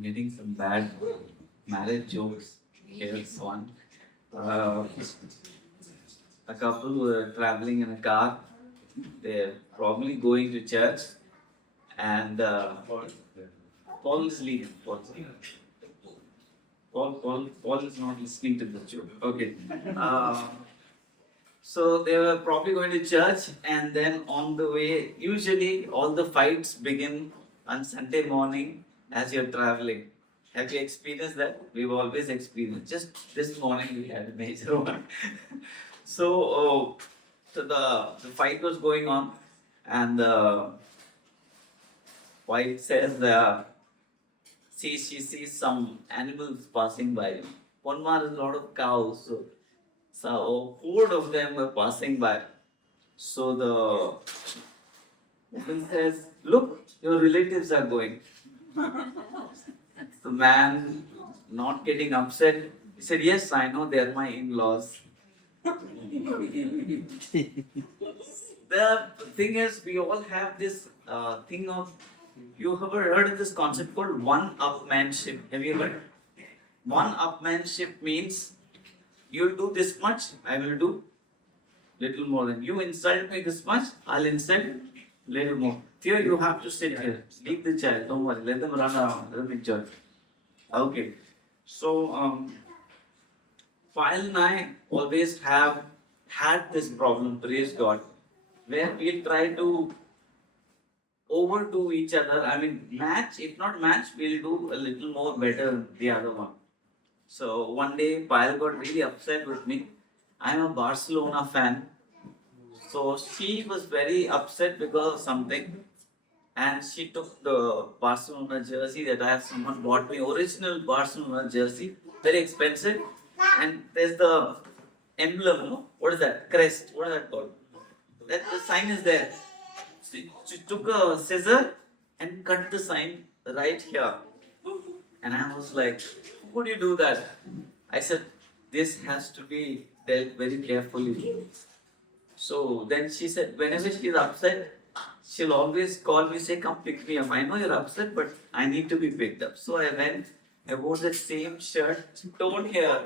getting some bad marriage jokes. Here's one. Uh, a couple were traveling in a car. They're probably going to church, and Paul is leaving. Paul is not listening to the joke. Okay. So they were probably going to church, and then on the way, usually all the fights begin on Sunday morning as you're traveling. Have you experienced that? We've always experienced. Just this morning we had a major one. So the fight was going on, and the wife says, she sees some animals passing by. Ponmar is a lot of cows, so a horde of them were passing by. So the woman says, "Look, your relatives are going." The man, not getting upset, he said, "Yes, I know they're my in-laws." The thing is, we all have this thing of, you ever heard of this concept called one-upmanship? Have you heard? One-upmanship means you'll do this much, I will do little more than you. Insult me this much, I'll insult little more. Here you have to sit here. Leave the child, don't worry, let them run around, let them enjoy. Okay. So File and I always have had this problem, praise God, where we'll try to overdo each other. I mean, match, if not match, we'll do a little more better than the other one. So one day, Payal got really upset with me. I'm a Barcelona fan. So she was very upset because of something. And she took the Barcelona jersey that I have, someone bought me, original Barcelona jersey, very expensive. And there's the emblem, no? What is that? Crest. What is that called? That the sign is there. She took a scissor and cut the sign right here. And I was like, "How could you do that?" I said, "This has to be dealt very carefully." So then she said, whenever she's upset, she'll always call me, say, "Come pick me up. I know you're upset, but I need to be picked up." So I went, I wore the same shirt, torn hair,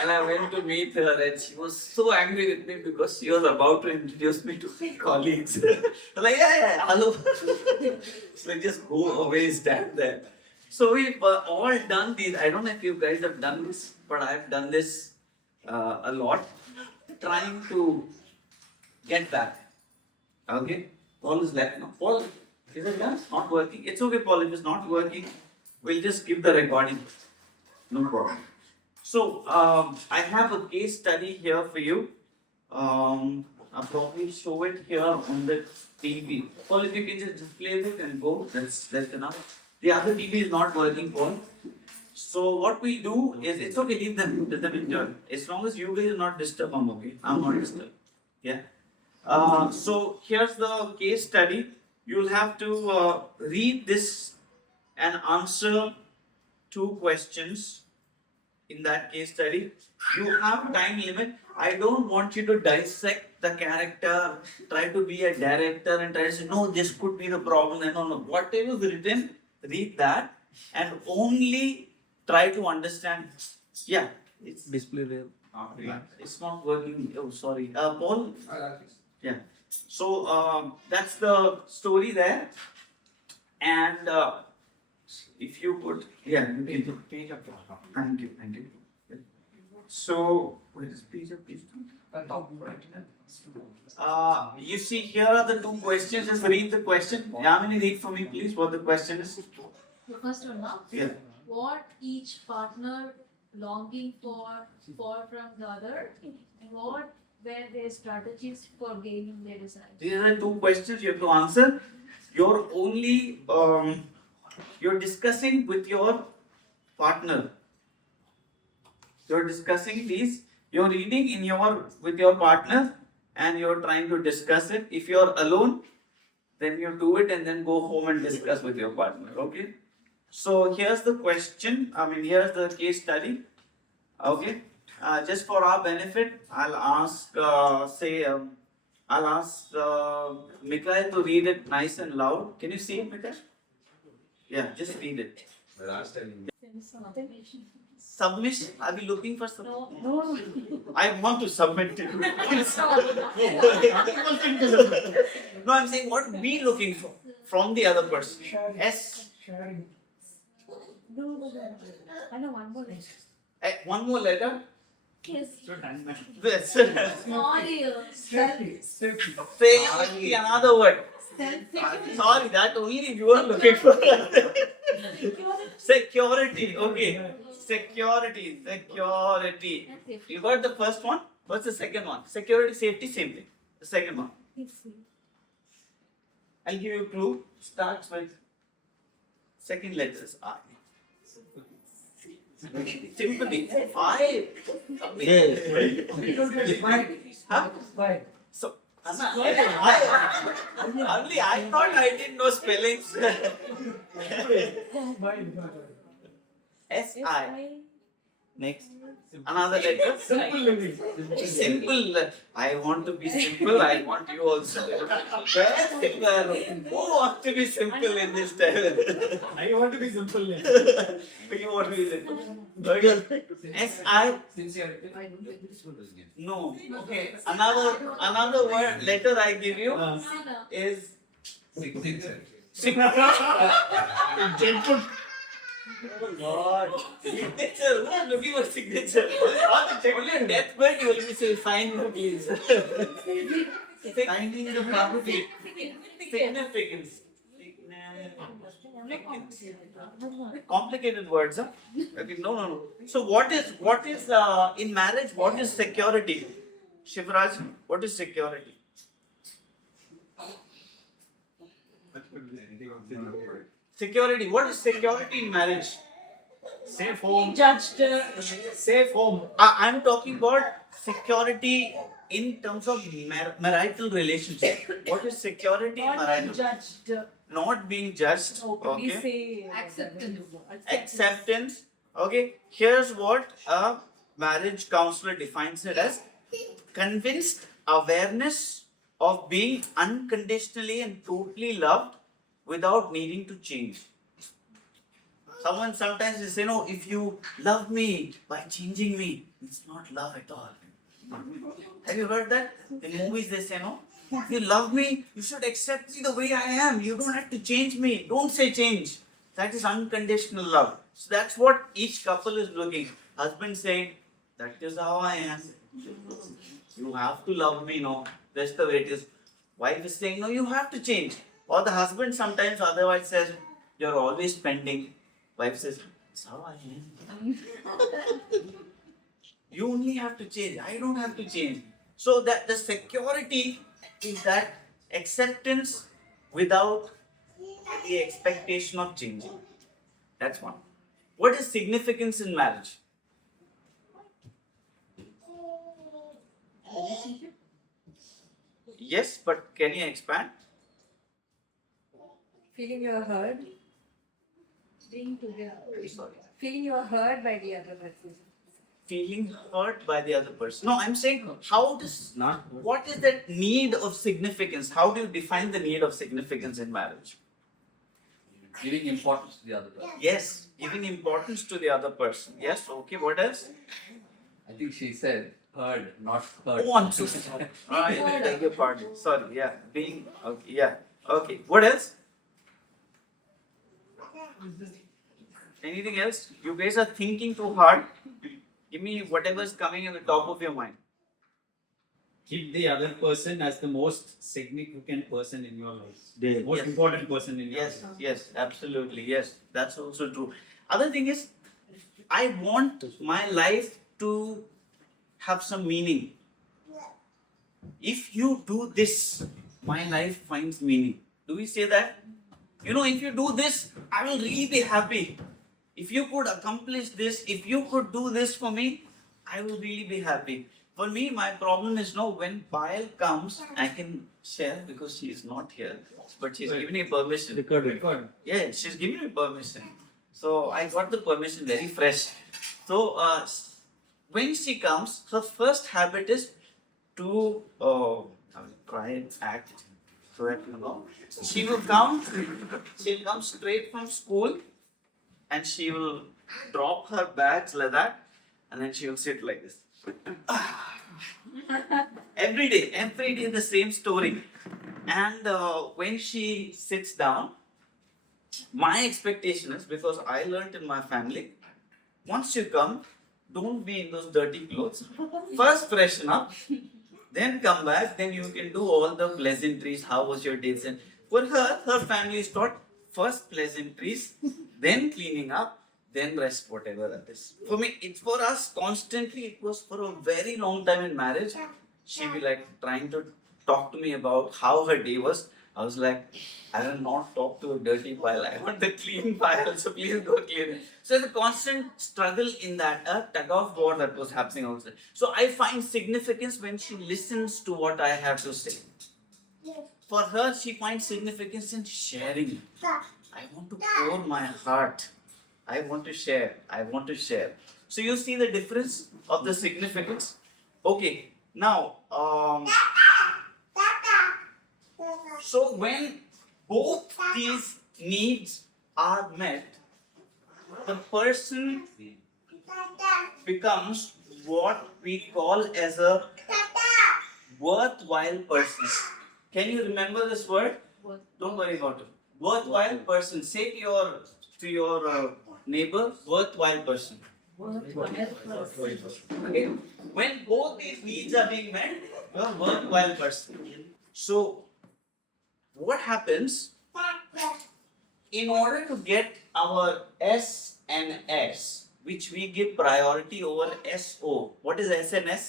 and I went to meet her, and she was so angry with me because she was about to introduce me to my colleagues. Like, yeah, hello. So I just go away, stand there. So we've all done these. I don't know if you guys have done this, but I've done this a lot, trying to get back. Okay? Paul is left now. Paul, is it done? Not working? It's okay, Paul. If it's not working, we'll just keep the recording. No problem. So, I have a case study here for you. I'll probably show it here on the TV. Paul, if you can just display it and go, that's enough. The other TV is not working, Paul. So what we do is, it's okay, leave them, let them enjoy. As long as you guys are not disturbed, I'm okay. I'm not disturbed. Yeah. So here's the case study. You'll have to read this and answer 2 questions in that case study. You have time limit. I don't want you to dissect the character, try to be a director and try to say, "No, this could be the problem." No. Whatever is written, read that and only try to understand. Yeah, it's Display there. it's not working. Oh, sorry. Paul? Yeah. So that's the story there. And if you could, yeah, you can page up. Thank you. So, what is page up? You see, here are the 2 questions. Just read the question. Yamini, read for me, please, what the question is. The first one now. Yeah. What each partner longing for from the other, and what were their strategies for gaining their desires? These are the 2 questions you have to answer. You're only you're discussing with your partner. You're discussing these. You're reading in with your partner, and you're trying to discuss it. If you're alone, then you do it and then go home and discuss with your partner. Okay. So here's the question. Here's the case study. Okay. Just for our benefit, I'll ask, Mikhail to read it nice and loud. Can you see it, Mikhail? Yeah, just read it. Submission? Are we looking for submission? No. I want to submit to you. No, I'm saying what we looking for from the other person. S. I know one more. One more letter. Kiss. This. Sorry. Say another word. Sorry, that only you are looking for. Security. Okay. Security. You got the first one? What's the second one? Security, safety, same thing. The second one. I'll give you a clue. Starts with second letters I. Sympathy. I. Huh? So, Anna, only I thought I didn't know spellings. S-I. Next. Another letter. Simple. I want to be simple. I want you also. Where simple? Who wants to be simple in this time? I want to be simple. You want to be simple. Okay. S-I. No. Okay. Another word letter I give you is signature. Gentle. Oh God. Signature. Who is looking for signature? Only a deathbed you will be saying, sign me please. Signing the property. Significance. Complicated words, huh? Okay, no. So what is in marriage? What is security? Shivraj, what is security? Security. What is security in marriage? Safe home. Judged. Safe home. I'm talking about security in terms of marital relationship. What is security in Not marital? judged. Not being judged. We Okay. say acceptance. Acceptance. Okay. Here's what a marriage counselor defines it as: convinced awareness of being unconditionally and totally loved without needing to change. Someone sometimes will say, no, if you love me by changing me, it's not love at all. Have you heard that? In movies they say, no, if you love me, you should accept me the way I am. You don't have to change me. Don't say change. That is unconditional love. So that's what each couple is looking. Husband saying, that is how I am. You have to love me, no. That's the way it is. Wife is saying, no, you have to change. Or the husband sometimes otherwise says, you're always spending. Wife says, that's how I am. You only have to change. I don't have to change. So that the security is that acceptance without the expectation of changing. That's one. What is significance in marriage? Yes, but can you expand? Feeling you're heard, being together, feeling you're heard by the other person. Feeling hurt by the other person. No, I'm saying what is that need of significance? How do you define the need of significance in marriage? Giving importance to the other person. Yes, giving importance to the other person. Yes, okay, what else? I think she said heard, not heard. Oh, I'm so sorry. I beg your pardon. Sorry, yeah. Being, okay, yeah. Okay, what else? Anything else? You guys are thinking too hard. Give me whatever's coming in the top of your mind. Keep the other person as the most significant person in your life. Most important person in your life. Yes, absolutely. Yes, that's also true. Other thing is, I want my life to have some meaning. If you do this, my life finds meaning. Do we say that? You know, if you do this, I will really be happy. If you could accomplish this, if you could do this for me, I will really be happy. For me, my problem is no, when Payal comes, I can share because she is not here. But she's given me permission. Record. Yeah, she's given me permission. So I got the permission very fresh. So when she comes, her first habit is to try and act so that you know. She'll come straight from school and she will drop her bags like that, and then she will sit like this. Every day the same story. And when she sits down, my expectation is, because I learned in my family, once you come, don't be in those dirty clothes. First freshen up, then come back, then you can do all the pleasantries. How was your day? And for her family is taught first pleasantries, then cleaning up, then rest, whatever it is. For me, it's for us constantly. It was for a very long time in marriage. She be like trying to talk to me about how her day was. I was like, I will not talk to a dirty pile. I want the clean pile, so please go clean it. So there's a constant struggle in that, a tug of war that was happening outside. So I find significance when she listens to what I have to say. For her, she finds significance in sharing. I want to pour my heart. I want to share. I want to share. So you see the difference of the significance? Okay, now, so when both these needs are met, the person becomes what we call as a worthwhile person. Can you remember this word? Don't worry about it. Worthwhile person. Say to your neighbor, worthwhile person. Okay. When both these needs are being met, you're a worthwhile person. So, what happens? In order to get our S and S, which we give priority over SO. What is S and S?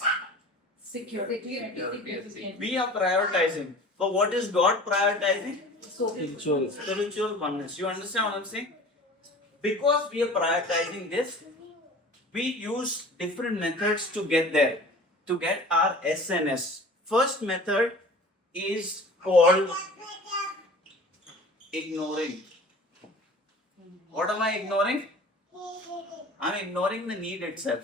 Security. We are prioritizing. But what is God prioritizing? Spiritual oneness. You understand what I'm saying? Because we are prioritizing this, we use different methods to get there, to get our S and S. First method is called ignoring. What am I ignoring? I'm ignoring the need itself.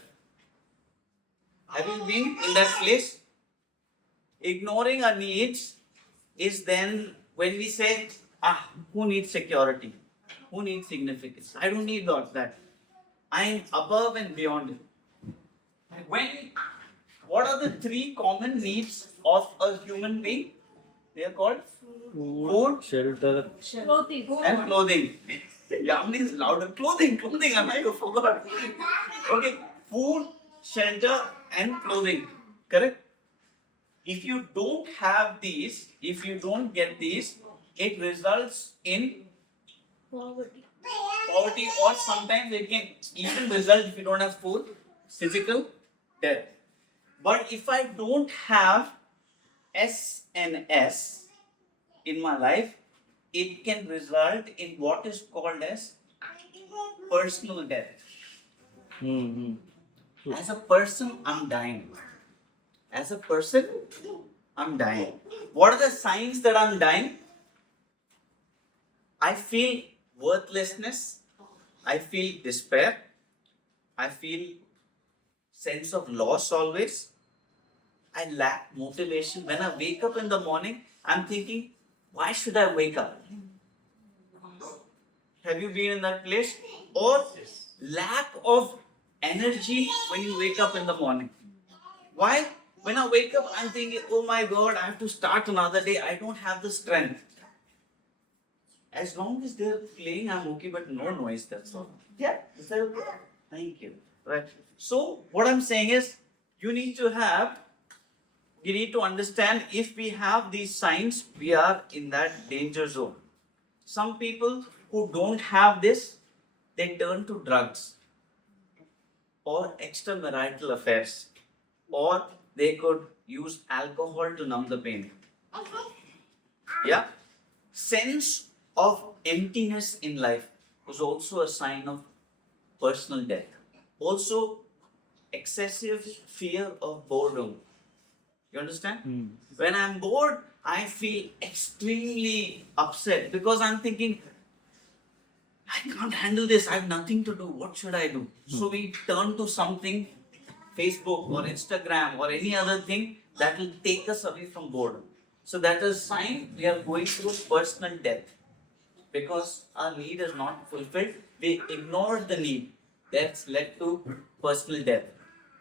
Have you been in that place? Ignoring our needs is then when we say, who needs security? Who needs significance? I don't need that. I am above and beyond it. What are the three common needs of a human being? They are called food, shelter, and clothing. Yamni is louder. Clothing, I forgot. Okay, food, shelter, and clothing. Correct? If you don't have these, if you don't get these, it results in poverty, or sometimes it can even result, if you don't have food, physical death. But if I don't have S and S in my life, it can result in what is called as personal death. As a person, I'm dying. As a person, I'm dying. What are the signs that I'm dying? I feel worthlessness. I feel despair. I feel sense of loss always. I lack motivation. When I wake up in the morning, I'm thinking, why should I wake up? Have you been in that place? Or lack of energy when you wake up in the morning. Why? When I wake up, I'm thinking, oh my God, I have to start another day. I don't have the strength. As long as they're playing, I'm okay, but no noise, that's all. Yeah, is that okay? Thank you. Right. So, what I'm saying is, you need to understand, if we have these signs, we are in that danger zone. Some people who don't have this, they turn to drugs or extramarital affairs, or they could use alcohol to numb the pain. Yeah? Sense of emptiness in life was also a sign of personal death. Also, excessive fear of boredom. You understand? When I'm bored, I feel extremely upset because I'm thinking, I can't handle this. I have nothing to do. What should I do? So we turn to something, Facebook or Instagram or any other thing that will take us away from boredom. So that is a sign we are going through personal death because our need is not fulfilled. we ignored the need. That's led to personal death.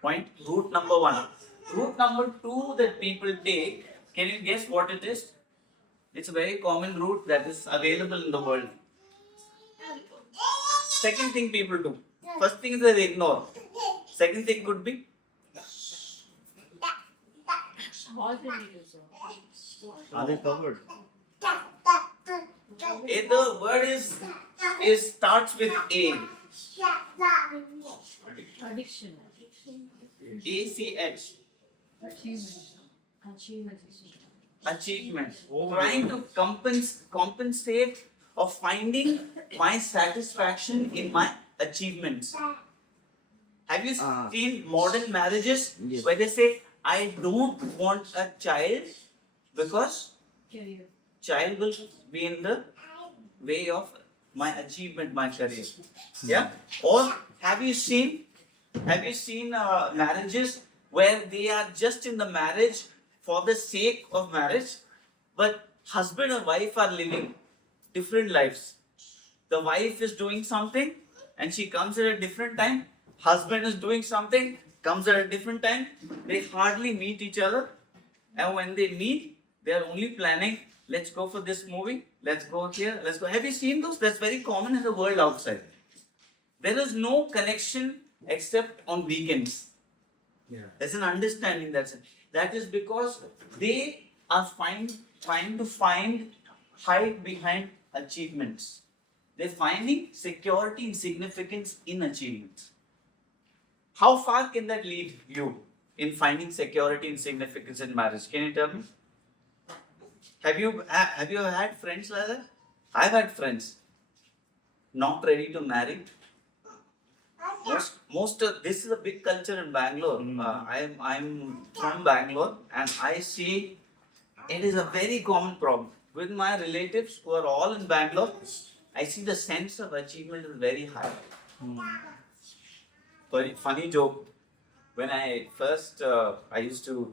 Point. Route number one. Route number two that people take. Can you guess what it is? It's a very common route that is available in the world. Second thing people do. First thing is they ignore. Second thing could be Are they covered? the word is starts with A. Addiction. ACH. Achievement. Achievement. Trying to compensate of finding my satisfaction in my achievements. Have you seen modern marriages where they say, I don't want a child because Career. child will be in the way of my achievement, my career. Yeah? Or have you seen marriages where they are just in the marriage for the sake of marriage, but husband and wife are living different lives. The wife is doing something and she comes at a different time. Husband is doing something, comes at a different time. They hardly meet each other. And when they meet, they are only planning, let's go for this movie, let's go here, let's go. Have you seen those? That's very common in the world outside. There is no connection except on weekends. Yeah. There's an understanding that is because they are trying to hide behind achievements. They're finding security and significance in achievements. How far can that lead you in finding security and significance in marriage? Can you tell me? Have you had friends like that? I've had friends not ready to marry. Most of this is a big culture in Bangalore. I'm from Bangalore, and I see it is a very common problem with my relatives who are all in Bangalore. I see the sense of achievement is very high. Very funny joke. When I first, I used to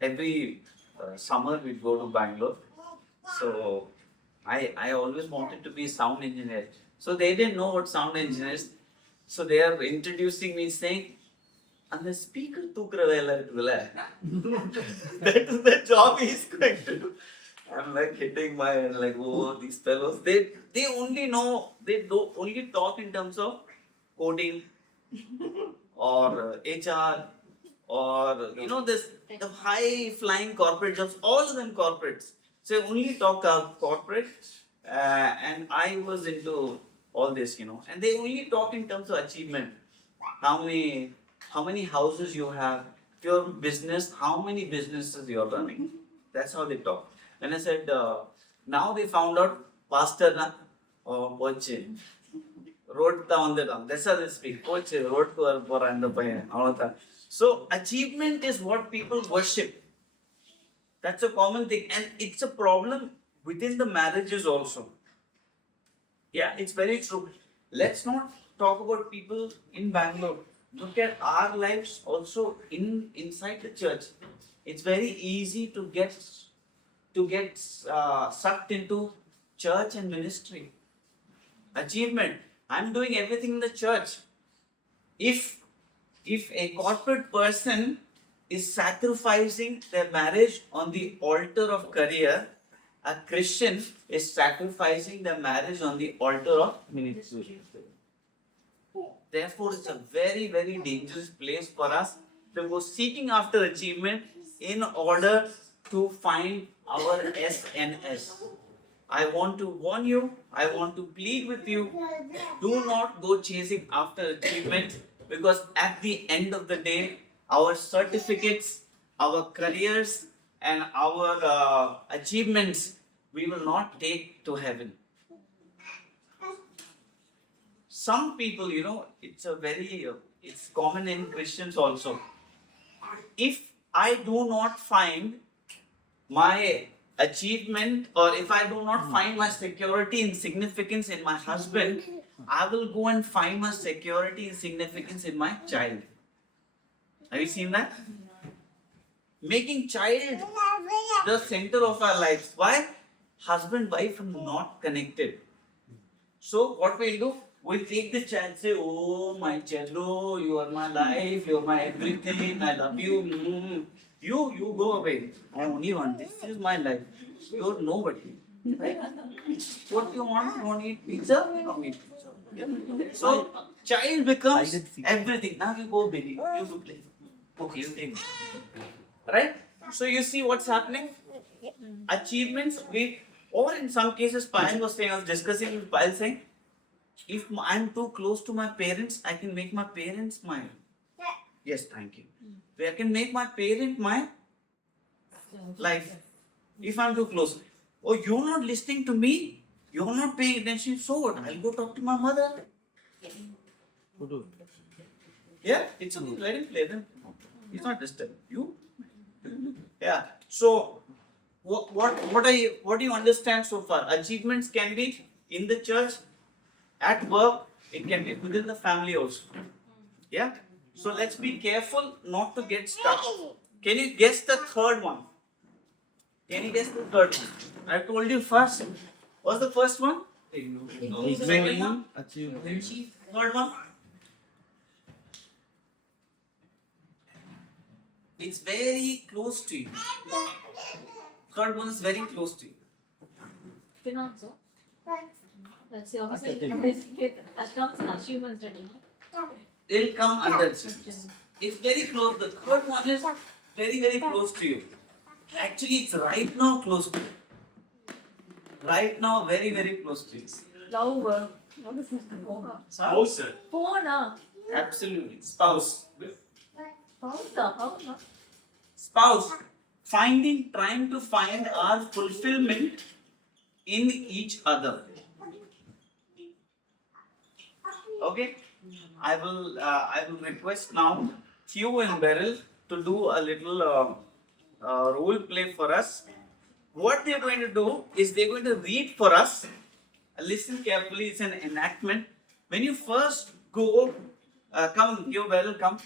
every summer we'd go to Bangalore. So I always wanted to be a sound engineer. So they didn't know what sound engineers. So they are introducing me saying, and the speaker that is the job he's going to do. I'm like hitting my head, like, oh, these fellows, they only know, they do only talk in terms of coding or HR or this the high flying corporate jobs, all of them corporates. So only talk corporate, and I was into all this, and they only talk in terms of achievement. How many houses you have, if you're business, how many businesses you're running. That's how they talk. And I said, now they found out, pastor na, or poche, road on the down. That's how they speak. Poche, road to. So achievement is what people worship. That's a common thing, and it's a problem within the marriages also. Yeah, it's very true. Let's not talk about people in Bangalore. Look at our lives also inside the church. It's very easy to get sucked into church and ministry. Achievement. I'm doing everything in the church. If a corporate person is sacrificing their marriage on the altar of career, a Christian is sacrificing their marriage on the altar of ministry. Therefore, it's a very, very dangerous place for us to go seeking after achievement in order to find our SNS. I want to warn you, I want to plead with you, do not go chasing after achievement, because at the end of the day, our certificates, our careers, and our achievements, we will not take to heaven. Some people, it's common in Christians also. If I do not find my achievement, or if I do not find my security and significance in my husband, I will go and find my security and significance in my child. Have you seen that? Making child the center of our lives. Why? Husband, wife are not connected. So what we'll do? will take the child, say, "Oh, my cello, you are my life, you are my everything, I love you. You go away. I only want this. This is my life. You're nobody. Right? What do you want? You want to eat pizza? Come eat pizza. Yeah. So, child becomes everything. Now you go, baby. You go play. Okay, you take it. Right? So, you see what's happening? Achievements, or in some cases, Payal was saying, I was discussing with Payal saying, if I'm too close to my parents, I can make my parents smile. Yes, thank you. I can make my parent my life. If I'm too close. Oh, you're not listening to me? You're not paying attention? So what? I'll go talk to my mother. Yeah, it's okay. Let him play them. He's not disturbed. You? Yeah. So, what do you understand so far? Achievements can be in the church, at work, it can be within the family also. Yeah? So let's be careful not to get stuck. Can you guess the third one? Can you guess the third one? I told you first. What's the first one? Second one? Third one? It's very close to you. Third one is very close to you. Finance. Let's say obviously that comes in achievements. They'll come under it. It's very close. The third one is very, very close to you. Actually, it's right now close to you. Right now, very, very close to you. Love. Spouse. Phone. Absolutely. Spouse. Phone. Spouse. Trying to find our fulfillment in each other. Okay? I will request now Q and Beryl to do a little role play for us. What they're going to do is they're going to read for us. Listen carefully, it's an enactment. When you first go, come, Q, Beryl, come.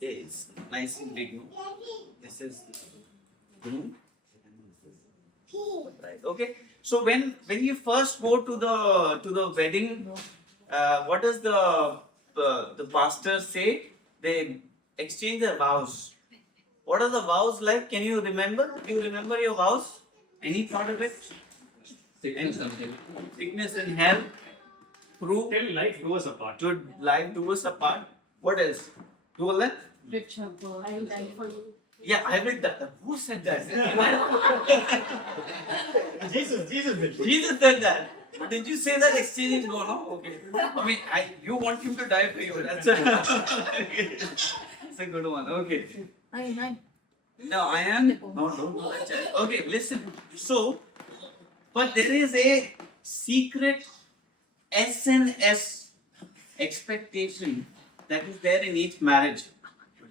It's nice and big. This is. Right. Okay. So when you first go to the wedding, what does the pastor say? They exchange their vows. What are the vows like? Can you remember? Do you remember your vows? Any part of it? Sickness and health. Prove. Till life do us apart. Should life do us apart? What else? Do all that? Rich uncle. I will die for you. Yeah, I will die. Who said that? Jesus did. Jesus said that. Did you say that exchanging go? No? Okay. I mean, you want him to die for you. That's a good one. Okay. Nine. No, I am. No, don't do that, child. Okay, listen. So, but there is a secret SNS expectation that is there in each marriage.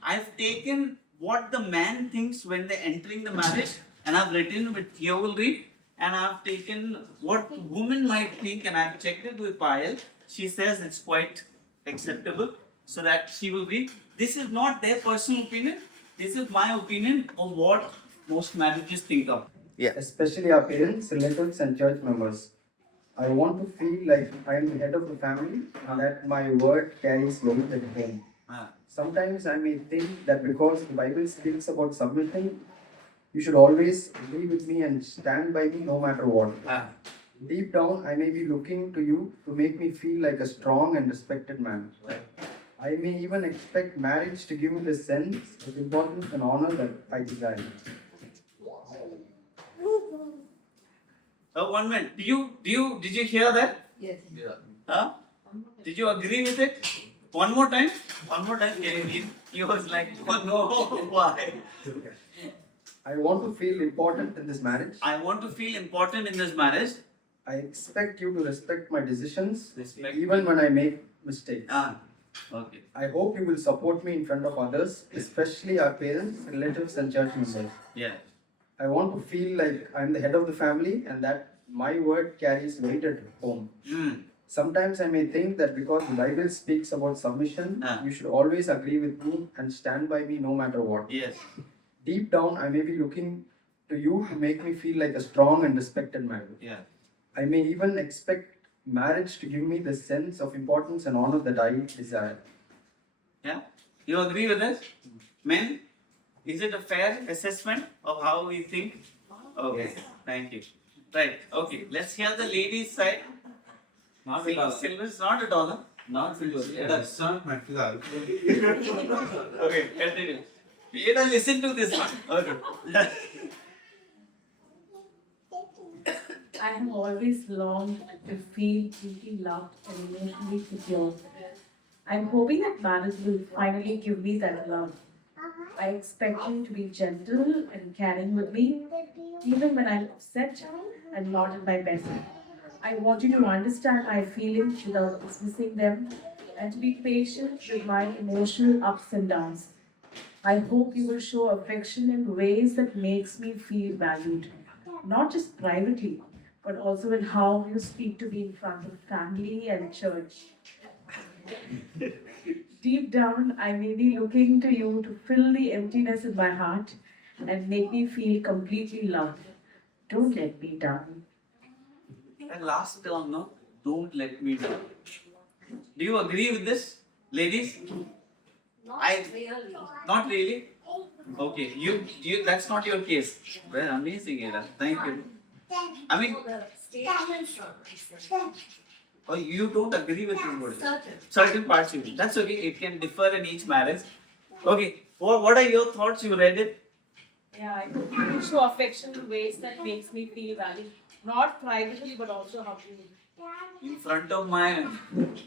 I've taken what the man thinks when they're entering the marriage and I've written with Theo will read, and I've taken what women might think and I've checked it with Payal. She says it's quite acceptable, so that she will read. This is not their personal opinion. This is my opinion of what most marriages think of. Yeah. Especially our parents, relatives, and church members. I want to feel like I am the head of the family and that my word carries weight at home. Sometimes I may think that because the Bible speaks about submission, you should always agree with me and stand by me no matter what. Deep down, I may be looking to you to make me feel like a strong and respected man. I may even expect marriage to give me the sense of importance and honor that I desire. 1 minute. Did you hear that? Yes. Yeah. Huh? Did you agree with it? One more time? One more time. Can you read? He was like, oh no, why? I want to feel important in this marriage. I want to feel important in this marriage. I expect you to respect my decisions, Respect even when I make mistakes. Okay. I hope you will support me in front of others, especially our parents, relatives, and church members. Yeah. I want to feel like I'm the head of the family and that my word carries weight at home. Sometimes I may think that because the Bible speaks about submission, you should always agree with me and stand by me no matter what. Yes. Deep down, I may be looking to you to make me feel like a strong and respected man. Yeah. I may even expect marriage to give me the sense of importance and honor that I desire. Yeah? You agree with this? Men, is it a fair assessment of how we think? Okay, thank you. Right, okay, let's hear the ladies' side. Not at all. Silver is not a dollar. Not silver. That's not material. Okay, continue. You don't listen to this one. Okay. I have always longed to feel deeply loved and emotionally secure. I'm hoping that marriage will finally give me that love. I expect you to be gentle and caring with me, even when I'm upset and not in my best. I want you to understand my feelings without dismissing them and to be patient with my emotional ups and downs. I hope you will show affection in ways that makes me feel valued, not just privately, but also in how you speak to me in front of family and church. Deep down, I may be looking to you to fill the emptiness in my heart and make me feel completely loved. Don't let me down. And last term, no? Don't let me down. Do you agree with this, ladies? Really. Not really? Okay, you that's not your case. Well, amazing, Ella. Thank you. I mean, The statements are oh, you don't agree with me, Bodhi. certain. Certain parts you do. That's okay. It can differ in each marriage. Okay. What are your thoughts? You read it? Yeah, I hope you will show affection in ways that makes me feel valued, not privately, but also publicly. In front of my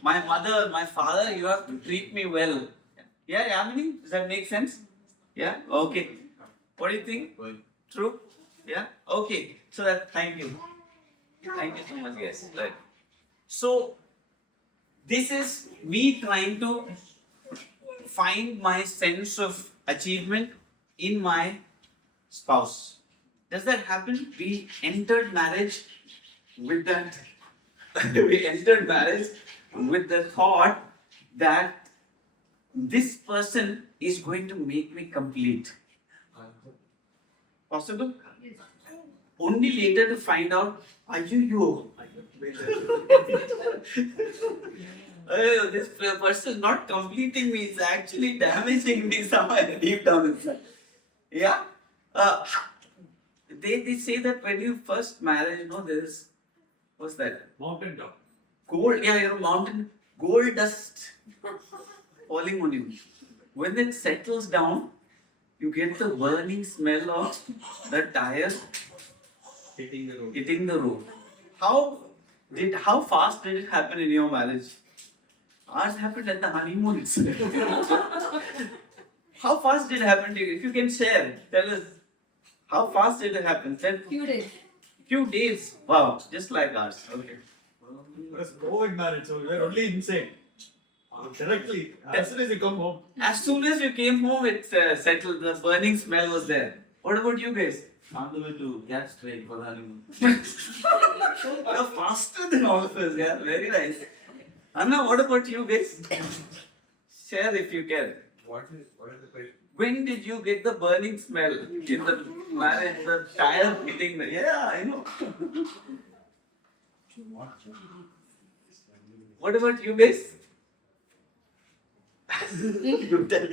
mother, my father, you have to treat me well. Yeah, Yamini, does that make sense? Yeah. Okay. What do you think? True? Yeah. Okay. So that. Thank you. Thank you so much. Yes. Right. So this is me trying to find my sense of achievement in my spouse. Does that happen? We entered marriage with that. We entered marriage with the thought that this person is going to make me complete. Possible? Only later to find out, you. This person is not completing me, is actually damaging me somewhere deep down inside. Yeah? They say that when you first marry, there is, what's that? Mountain top. Gold, mountain, gold dust falling on you. When it settles down, you get the burning smell of the tire Hitting the road. hitting the road. How fast did it happen in your marriage? Ours happened at the honeymoon itself. How fast did it happen to you? If you can share, tell us. How fast did it happen? Few days. Few days. Wow, just like ours. Okay. It was COVID marriage, so we were only inside. Directly, as soon as you come home. As soon as you came home, it settled. The burning smell was there. What about you guys? On the way to catch train for the honeymoon. You're faster than all of us. Yeah, very nice. Anna, what about you guys? Share if you can. What is the question? When did you get the burning smell in the marriage, the tire hitting the... Yeah, I know. What about you guys? you tell.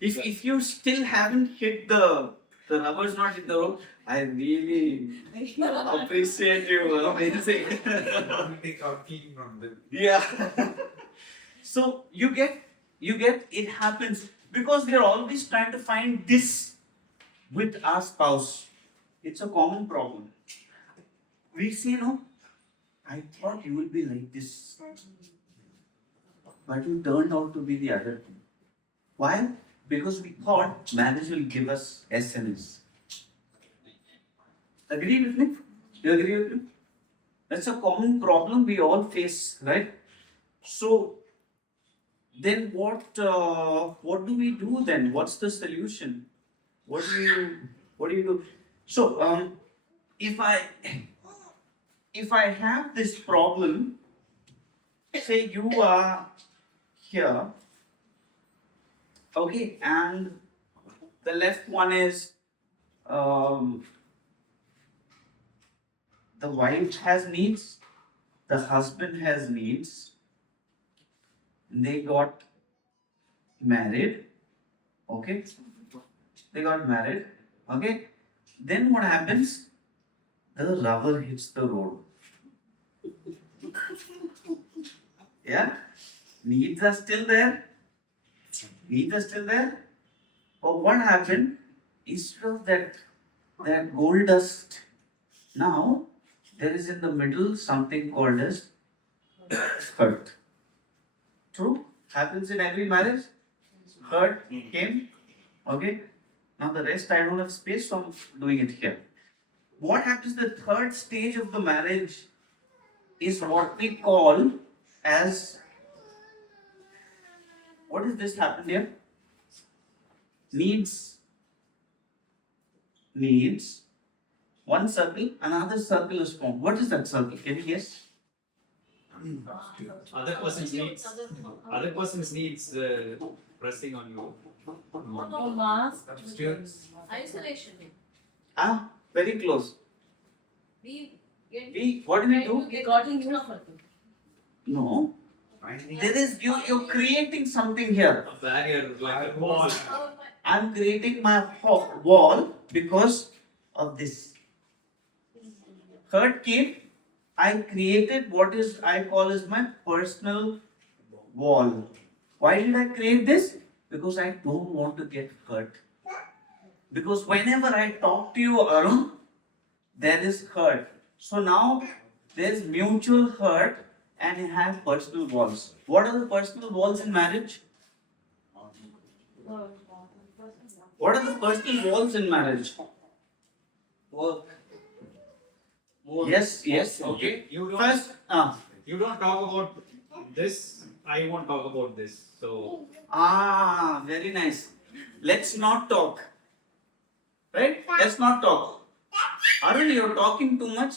If you still haven't hit the rubber's not hit the road, I really appreciate you. Amazing. We take our key from them. Yeah. So you get it happens because we are always trying to find this with our spouse. It's a common problem. We say, I thought you would be like this. But you turned out to be the other thing. Why? Because we thought marriage will give us SNS. Agree with me? You agree with me? That's a common problem we all face, right? So then what do we do then? What's the solution? What do you do? So if I have this problem, say you are here, okay, and the left one is the wife has needs, the husband has needs, they got married, okay? They got married, okay? Then what happens? The rubber hits the road. Yeah? Needs are still there. Needs are still there. But what happened? Instead of that gold dust, now there is in the middle something called as hurt. True? Happens in every marriage. Hurt came. Okay. Now the rest I don't have space, so I'm doing it here. What happens? The third stage of the marriage is what we call as, what is this happened here? Needs. One circle, another circle is formed. What is that circle? Can you guess? Other person's needs pressing on you. No mask. Upstairs. Isolation. Ah, very close. What did we do? We got in uniform. No. There is you're creating something here. A barrier, like a wall. I'm creating my wall because of this. Third came, I created what is I call as my personal wall. Why did I create this? Because I don't want to get hurt. Because whenever I talk to you, Arun, there is hurt. So now there is mutual hurt and you have personal walls. What are the personal walls in marriage? What are the personal walls in marriage? Work. Yes, okay. You don't, First, you don't talk about this, I won't talk about this. So, very nice. Let's not talk. Right? Let's not talk. Arun, you're talking too much.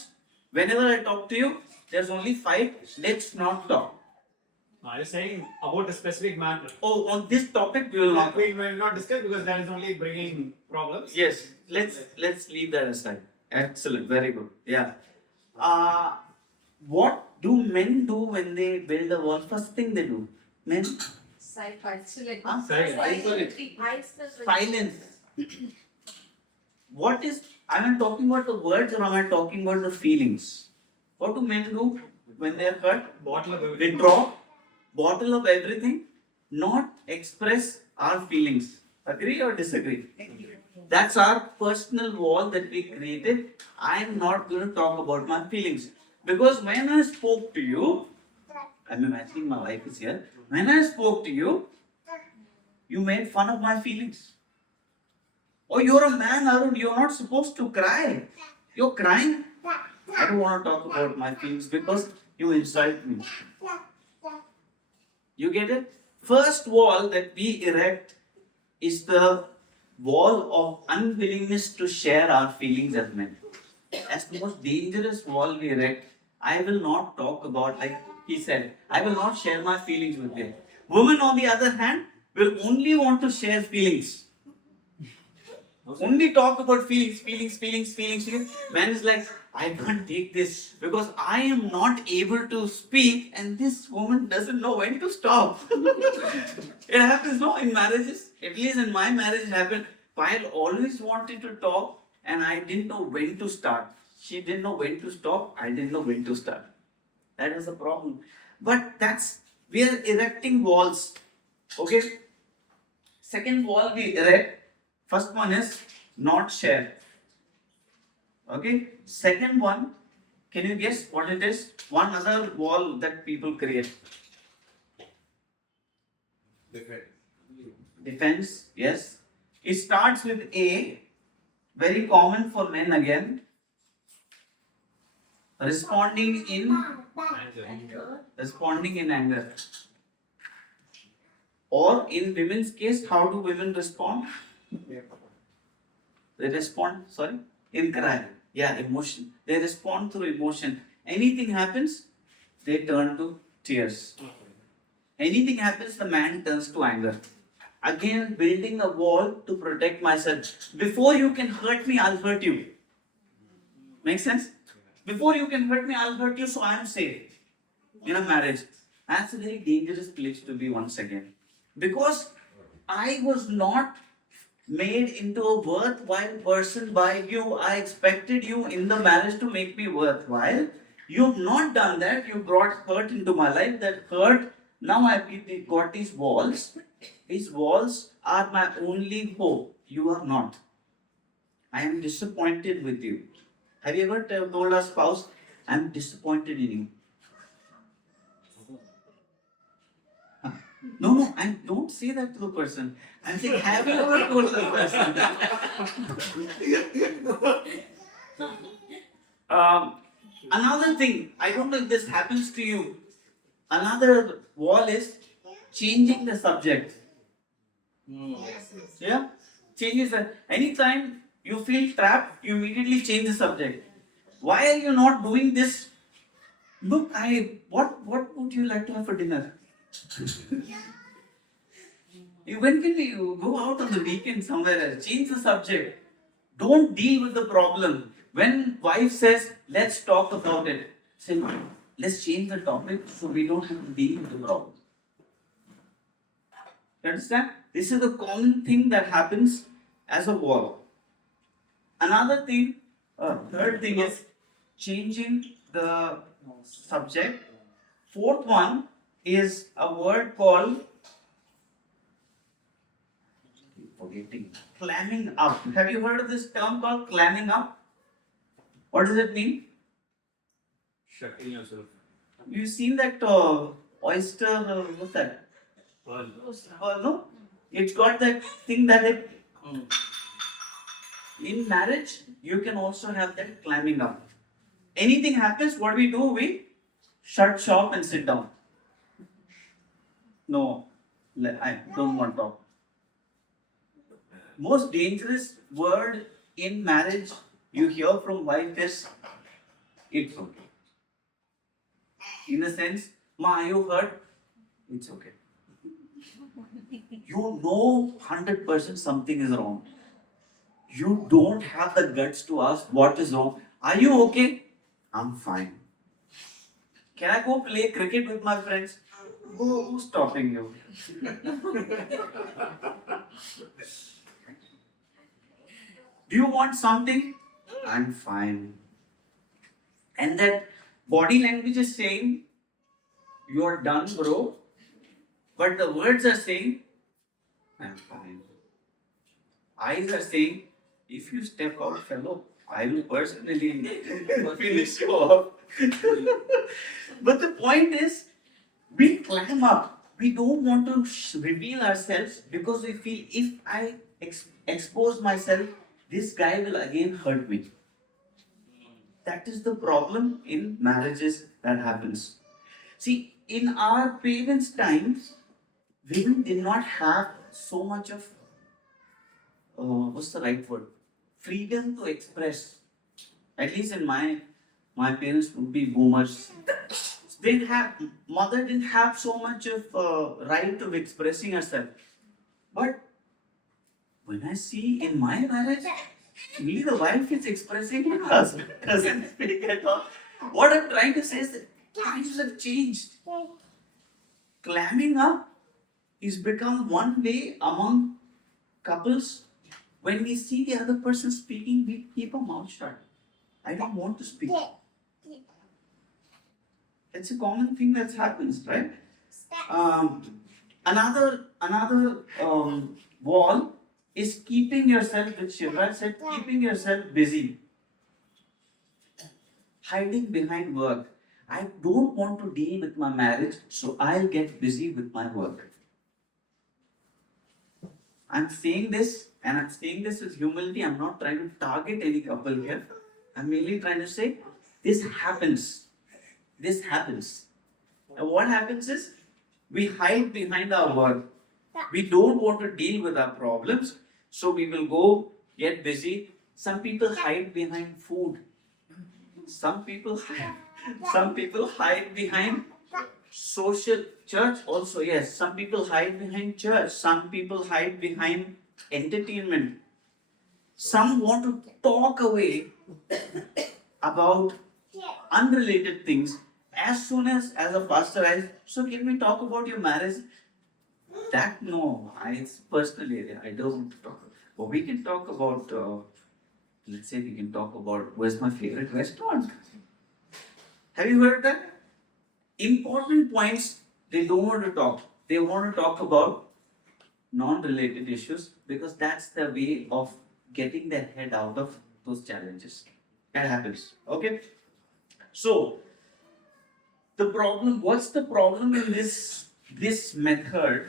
Whenever I talk to you, there's only 5. Let's not talk. I was saying about a specific matter. Oh, on this topic we will not. We will not discuss because that is only bringing problems. Yes, let's leave that aside. Excellent, very good. Yeah. What do men do when they build a wall? First thing they do, men. Isolate. Silence. What is? Am I talking about the words or am I talking about the feelings? What do men do when they are hurt? Bottle of everything. Withdraw, bottle up everything, not express our feelings. Agree or disagree? That's our personal wall that we created. I am not going to talk about my feelings. Because when I spoke to you, I'm imagining my wife is here. When I spoke to you, you made fun of my feelings. Oh, you're a man, Arun. You're not supposed to cry. You're crying. I don't want to talk about my feelings because you insult me. You get it? First wall that we erect is the wall of unwillingness to share our feelings as men. As the most dangerous wall we erect, I will not talk about, like he said, I will not share my feelings with you. Women, on the other hand, will only want to share feelings. Only talk about feelings. Man is like, I can't take this because I am not able to speak and this woman doesn't know when to stop. It happens, no, in marriages. At least in my marriage it happened. Payal always wanted to talk and I didn't know when to start. She didn't know when to stop. I didn't know when to start. That is the problem. But we are erecting walls. Okay? Second wall we erect. First one is not share. Okay? Second one, can you guess what it is? One other wall that people create. Defense, yes. It starts with A, very common for men again. Responding in anger. Or in women's case, how do women respond? They respond, in cry. Yeah, emotion. They respond through emotion. Anything happens, they turn to tears. Anything happens, the man turns to anger. Again, building a wall to protect myself. Before you can hurt me, I'll hurt you. Make sense? Before you can hurt me, I'll hurt you, so I am safe in a marriage. That's a very dangerous place to be once again. Because I was not made into a worthwhile person by you. I expected you in the marriage to make me worthwhile. You've not done that. You brought hurt into my life. That hurt, now I've got these walls. These walls are my only hope. You are not. I am disappointed with you. Have you ever told a spouse, I'm disappointed in you? No, I don't say that to the person. I'm saying, have you ever told the person? Another thing, I don't know if this happens to you. Another wall is changing the subject. Yeah? Changes the. Anytime you feel trapped, you immediately change the subject. Why are you not doing this? Look, what would you like to have for dinner? When can we go out on the weekend somewhere else? Change the subject. Don't deal with the problem. When wife says, let's talk about it, say, let's change the topic so we don't have to deal with the problem. You understand? This is the common thing that happens as a wall. Another thing, third thing is changing the subject. Fourth one is a word called clamming up. Have you heard of this term called clamming up? What does it mean? Shutting yourself. You've seen that oyster, what's that? Pearl. No? It's got that thing that it. In marriage, you can also have that clamming up. Anything happens, what we do? We shut shop and sit down. No, I don't want to talk. Most dangerous word in marriage you hear from wife is, it's okay. In a sense, Ma, are you hurt? It's okay. You know 100% something is wrong. You don't have the guts to ask what is wrong. Are you okay? I'm fine. Can I go play cricket with my friends? Who's stopping you? Do you want something? I'm fine. And that body language is saying, you're done, bro. But the words are saying, I'm fine. Eyes are saying, if you step out, fellow, I will personally finish you off. But the point is, we climb up. We don't want to reveal ourselves because we feel if I expose myself, this guy will again hurt me. That is the problem in marriages that happens. See, in our parents' times, women did not have so much of, what's the right word? Freedom to express. At least in my parents would be boomers. Mother didn't have so much of right of expressing herself. But when I see in my marriage, only the wife is expressing, the husband doesn't speak at all. What I'm trying to say is that times have changed. Clamming up is become one way among couples. When we see the other person speaking, we keep our mouth shut. I don't want to speak. It's a common thing that happens, right? Another wall is keeping yourself, which Shiva said, keeping yourself busy. Hiding behind work. I don't want to deal with my marriage, so I'll get busy with my work. I'm saying this, and I'm saying this with humility. I'm not trying to target any couple here. I'm merely trying to say, this happens. This happens. And what happens is, we hide behind our work. We don't want to deal with our problems, so we will go get busy. Some people hide behind food. Some people hide behind social church also, yes. Some people hide behind church. Some people hide behind entertainment. Some want to talk away about unrelated things. As soon as a pastor, so can we talk about your marriage? That no, it's personal area. I don't talk. But we can talk about. Let's say we can talk about where's my favorite restaurant. Have you heard that? Important points they don't want to talk. They want to talk about non-related issues because that's the way of getting their head out of those challenges. That happens. Okay. So the problem. What's the problem in this method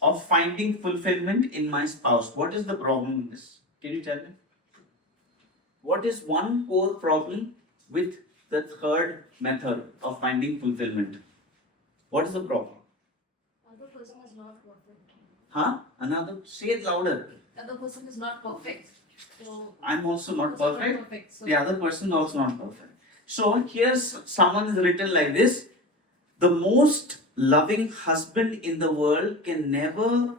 of finding fulfillment in my spouse? What is the problem in this? Can you tell me? What is one core problem with the third method of finding fulfillment? What is the problem? Other person is not perfect. Huh? Another? Say it louder. Other person is not perfect. So I'm also not also perfect. So The other person also not perfect. So here's someone is written like this. The most loving husband in the world can never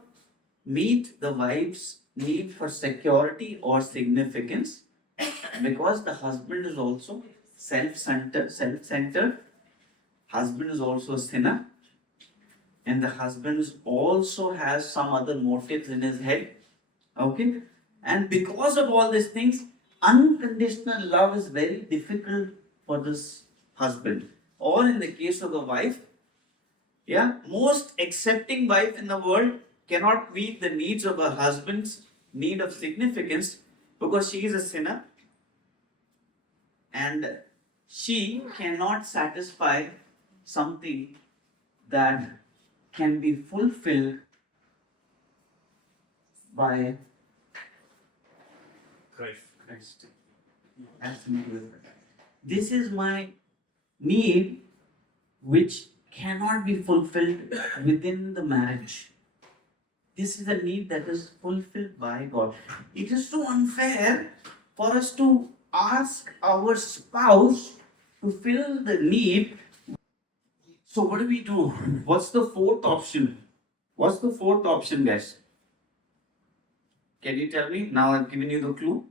meet the wife's need for security or significance because the husband is also self-centered. Husband is also a sinner, and the husband also has some other motives in his head. Okay, and because of all these things, unconditional love is very difficult for this husband. Or in the case of the wife, yeah, most accepting wife in the world cannot meet the needs of her husband's need of significance because she is a sinner and she cannot satisfy something that can be fulfilled by Christ. As simple as that. This is my need which cannot be fulfilled within the marriage. This is a need that is fulfilled by God. It is so unfair for us to ask our spouse to fill the need. So what do we do? What's the fourth option? What's the fourth option, guys? Can you tell me? Now I've given you the clue.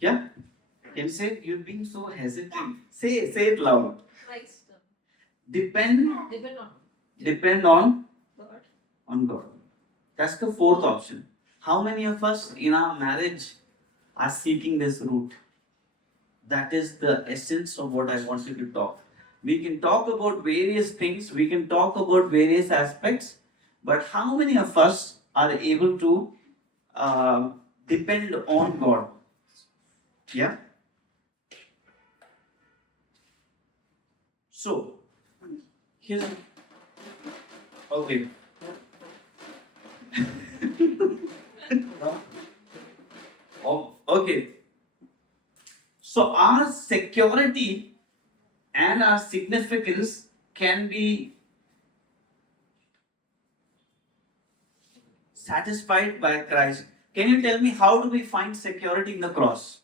Yeah? Can you say it? You're being so hesitant. Say it loud. Christ. Depend Depend on God. on God. That's the fourth option. How many of us in our marriage are seeking this route? That is the essence of what I wanted to talk. We can talk about various things, we can talk about various aspects, but how many of us are able to depend on God? Yeah? So, here's. Okay. Oh, okay. So our security and our significance can be satisfied by Christ. Can you tell me how do we find security in the cross?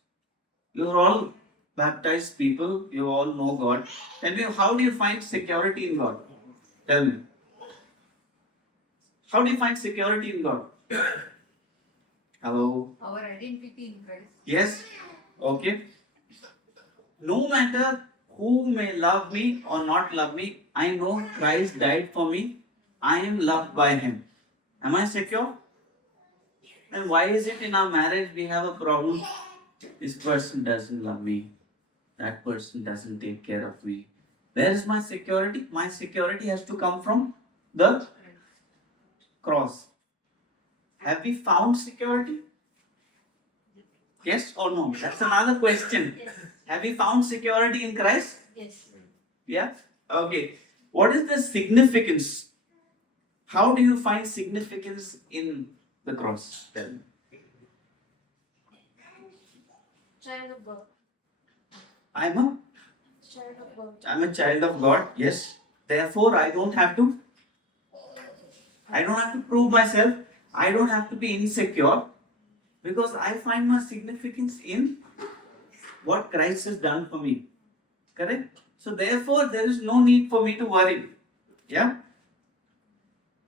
You're all baptized people, you all know God. Tell me, how do you find security in God? Tell me. How do you find security in God? Hello? Our identity in Christ. Yes? Okay. No matter who may love me or not love me, I know Christ died for me. I am loved by Him. Am I secure? And why is it in our marriage we have a problem? This person doesn't love me. That person doesn't take care of me. Where is my security? My security has to come from the cross. Have we found security? Yes or no? That's another question. Yes. Have we found security in Christ? Yes. Yeah? Okay. What is the significance? How do you find significance in the cross? Tell me. Child of God. I'm a Child of God. I'm a child of God, yes. Therefore, I don't have to prove myself. I don't have to be insecure because I find my significance in what Christ has done for me. Correct? So therefore, there is no need for me to worry. Yeah?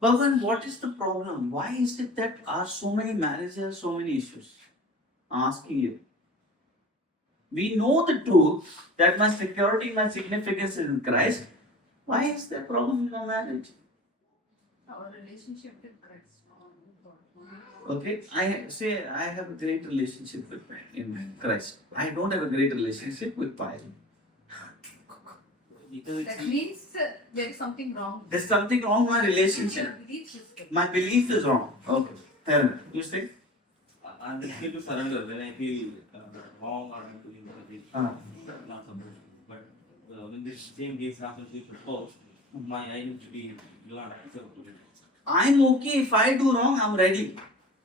Bhavan, what is the problem? Why is it that are so many marriages, so many issues? Asking you. We know the truth that my security, my significance is in Christ. Why is there problem in our marriage? Our relationship with Christ. Okay, I say I have a great relationship with in Christ. I don't have a great relationship with Pi. That means there is something wrong. There's something wrong with my Your relationship. belief system. My belief is wrong. Okay. Helen, you say? I'm just going to surrender when I feel wrong or I'm doing something not supposed to. But when this same case happens with the spouse, I need to be glad. I'm okay if I do wrong, I'm ready.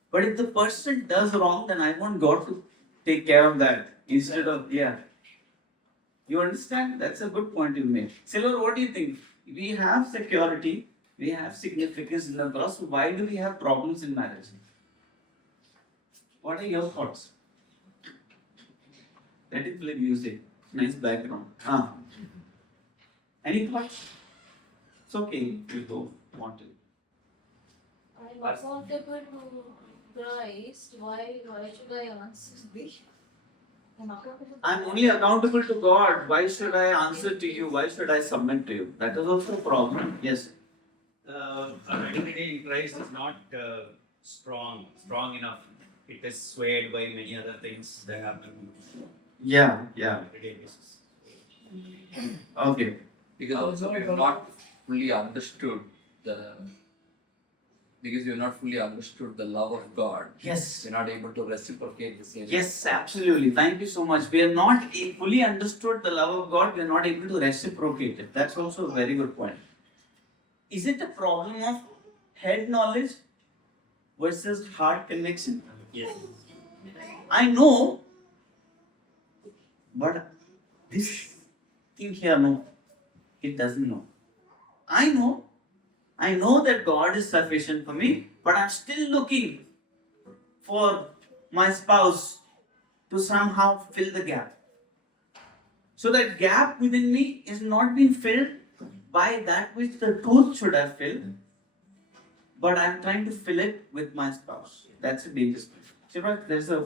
But if the person does wrong, then I want God to take care of that instead of, yeah. You understand? That's a good point you made. Silver, what do you think? We have security, we have significance in the cross. Why do we have problems in marriage? What are your thoughts? Let it play music. Nice background. Any thoughts? It's okay if you don't want to. I'm accountable to Christ. Why should I answer this? I'm accountable. I'm only accountable to God. Why should I answer to you? Why should I submit to you? That is also a problem. Yes. Identity in Christ is not strong enough. It is swayed by many other things that happen Yeah. on a everyday basis. Okay. Because also you've not fully understood the love of God. Yes. You're not able to reciprocate the same. Yes, absolutely. Thank you so much. We are not fully understood the love of God. We are not able to reciprocate it. That's also a very good point. Is it a problem of head knowledge versus heart conviction? Yes. I know, but this thing here, no, it doesn't know. I know that God is sufficient for me, but I'm still looking for my spouse to somehow fill the gap. So that gap within me is not being filled by that which the truth should have filled, but I'm trying to fill it with my spouse. That's a dangerous place. Shiva, there's a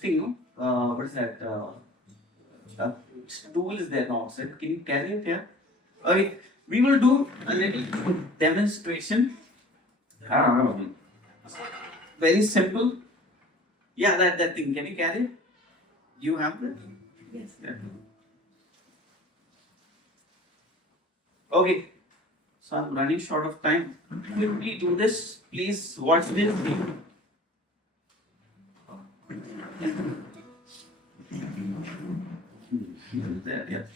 thing, no? What is that? Stool is there now. So can you carry it here? Okay, we will do a little demonstration. Very simple. Yeah, that thing. Can you carry it? You have that? Yes. Yeah. Okay. So I'm running short of time. Quickly do this. Please watch this. There, yeah.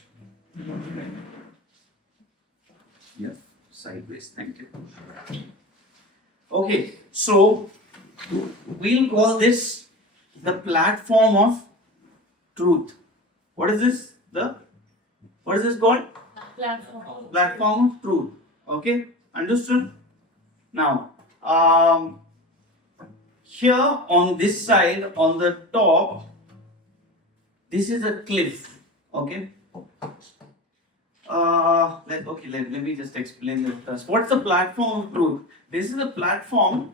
Yeah, sideways. Thank you. Okay, so we'll call this the platform of truth. What is this? What is this called? Platform. Platform of truth. Okay, understood? Now, here on this side, on the top, this is a cliff. Okay. Let me just explain this first. What's the platform of truth? This is a platform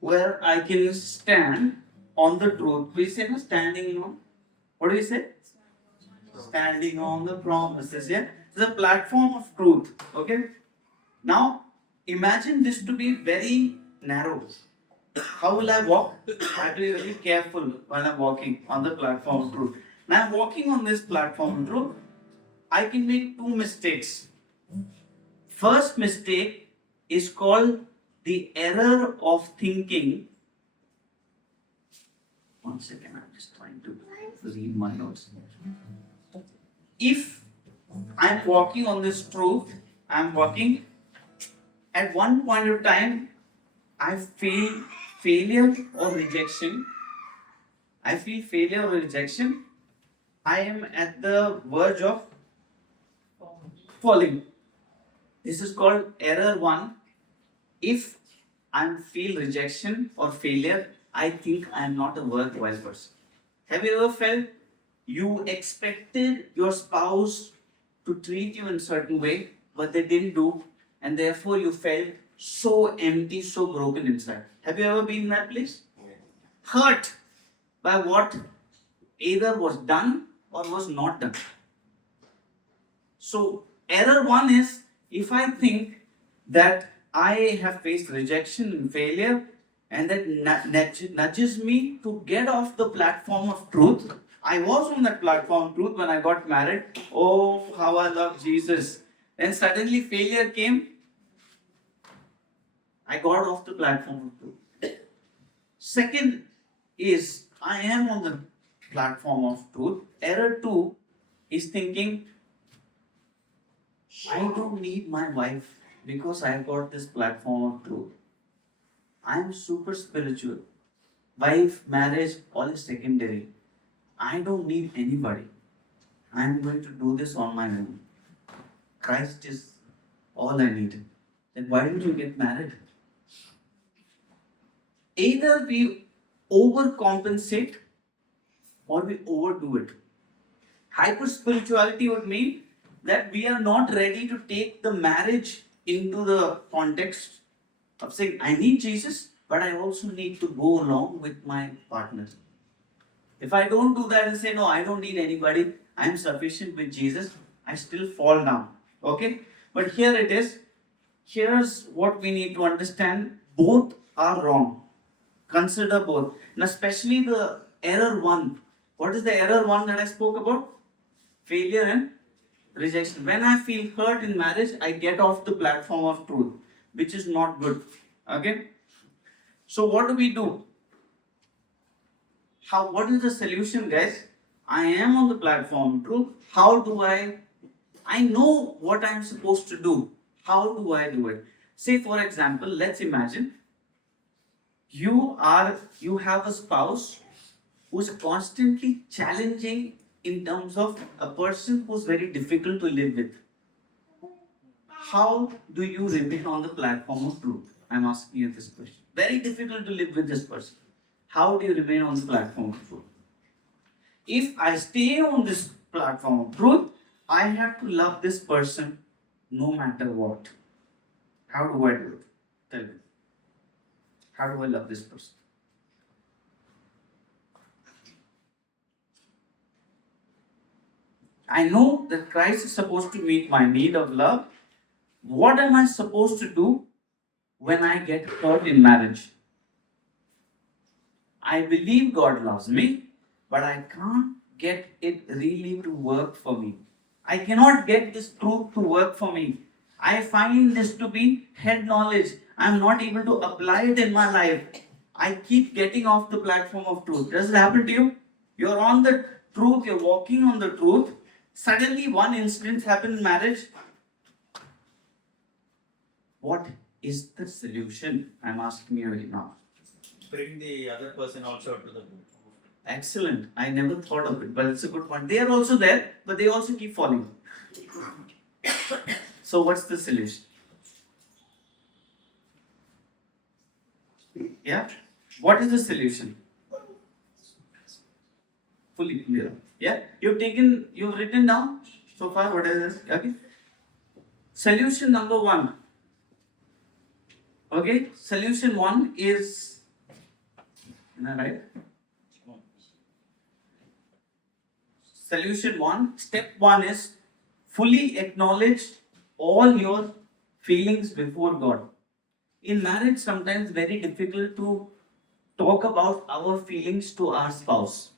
where I can stand on the truth. We say no, standing on. What do we say? Standing on the promises. Yeah. It's a platform of truth. Okay. Now, imagine this to be very narrow. How will I walk? I have to be very careful when I'm walking on the platform of truth. Now, I'm walking on this platform of truth. I can make two mistakes. First mistake is called the error of thinking. 1 second, I'm just trying to read my notes. If I'm walking on this truth, I'm walking, at one point of time, I feel failure or rejection. I feel failure or rejection. I am at the verge of falling. This is called error 1. If I feel rejection or failure, I think I am not a worthwhile person. Have you ever felt you expected your spouse to treat you in a certain way, but they didn't do, and therefore you felt so empty, so broken inside? Have you ever been in that place? hurt by what either was done or was not done. So, error one is if I think that I have faced rejection and failure, and that nudges me to get off the platform of truth. I was on that platform of truth when I got married. Oh, how I love Jesus. Then suddenly failure came. I got off the platform of truth. Second is I am on the platform of truth. Error two is thinking I don't need my wife because I got this platform of truth. I am super spiritual. Wife, marriage, all is secondary. I don't need anybody. I am going to do this on my own. Christ is all I need. Then why don't you get married? Either we overcompensate or we overdo it. Hyper spirituality would mean that we are not ready to take the marriage into the context of saying, I need Jesus, but I also need to go along with my partner. If I don't do that and say, no, I don't need anybody, I am sufficient with Jesus, I still fall down. Okay? But here it is. Here's what we need to understand. Both are wrong. Consider both. And especially the error one. What is the error one that I spoke about? Failure and rejection. When I feel hurt in marriage, I get off the platform of truth, which is not good. Okay? So what do? What is the solution, guys? I am on the platform of truth. How do I know what I'm supposed to do. How do I do it? Say for example, let's imagine you have a spouse who's constantly challenging in terms of a person who's very difficult to live with. How do you remain on the platform of truth? I'm asking you this question. Very difficult to live with this person. How do you remain on the platform of truth? If I stay on this platform of truth, I have to love this person no matter what. How do I do it? Tell me. How do I love this person? I know that Christ is supposed to meet my need of love. What am I supposed to do when I get hurt in marriage? I believe God loves me, but I can't get it really to work for me. I cannot get this truth to work for me. I find this to be head knowledge. I'm not able to apply it in my life. I keep getting off the platform of truth. Does it happen to you? You're on the truth, you're walking on the truth. Suddenly one incident happens in marriage. What is the solution? I'm asking you now. Bring the other person also to the group. Excellent. I never thought of it, but it's a good point. They are also there, but they also keep falling. So what's the solution? Yeah? What is the solution? Fully clear. Yeah? You've written down so far what is this? Okay? Solution number one. Okay? Solution one is, right? Solution one, step one is fully acknowledge all your feelings before God. In marriage, sometimes very difficult to talk about our feelings to our spouse.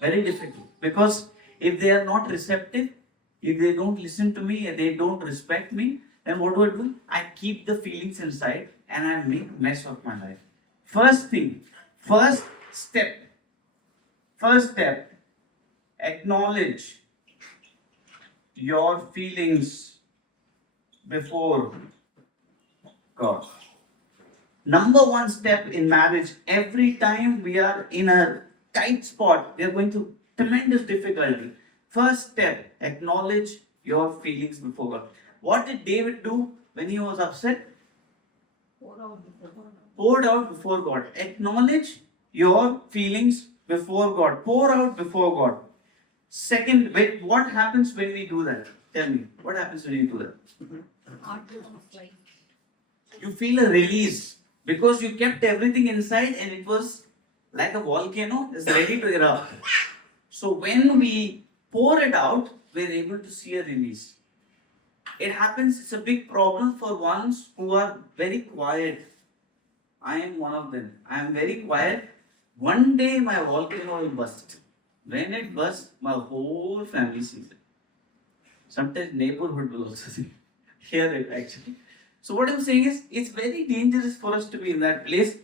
Very difficult. Because if they are not receptive, if they don't listen to me and they don't respect me, then what do? I keep the feelings inside and I make a mess of my life. First step, acknowledge your feelings before God. Number one step in marriage, every time we are in a tight spot, we are going through tremendous difficulty. First step, acknowledge your feelings before God. What did David do when he was upset? Poured out before God. Acknowledge your feelings before God. Pour out before God. Second, what happens when we do that? Tell me, what happens when you do that? You feel a release because you kept everything inside and it was like a volcano, is ready to erupt. So when we pour it out, we're able to see a release. It happens, it's a big problem for ones who are very quiet. I am one of them. I am very quiet. One day my volcano will burst. When it bursts, my whole family sees it. Sometimes neighborhood will also see, hear it actually. So what I'm saying is, it's very dangerous for us to be in that place.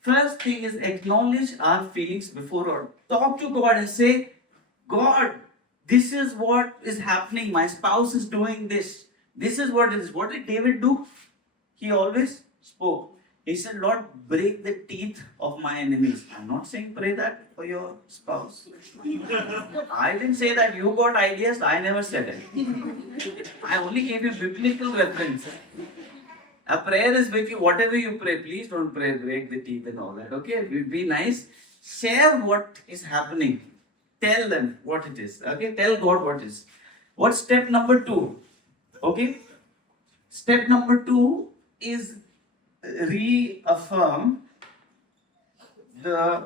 First thing is acknowledge our feelings before God. Talk to God and say, God, this is what is happening. My spouse is doing this. This is what it is. What did David do? He always spoke. He said, Lord, break the teeth of my enemies. I'm not saying pray that for your spouse. I didn't say that. You got ideas. I never said it. I only gave you biblical reference. A prayer is with you. Whatever you pray, please don't pray, break the teeth and all that. Okay? Be nice. Share what is happening. Tell them what it is. Okay? Tell God what it is. What's step number 2? Okay? Step number 2 is reaffirm the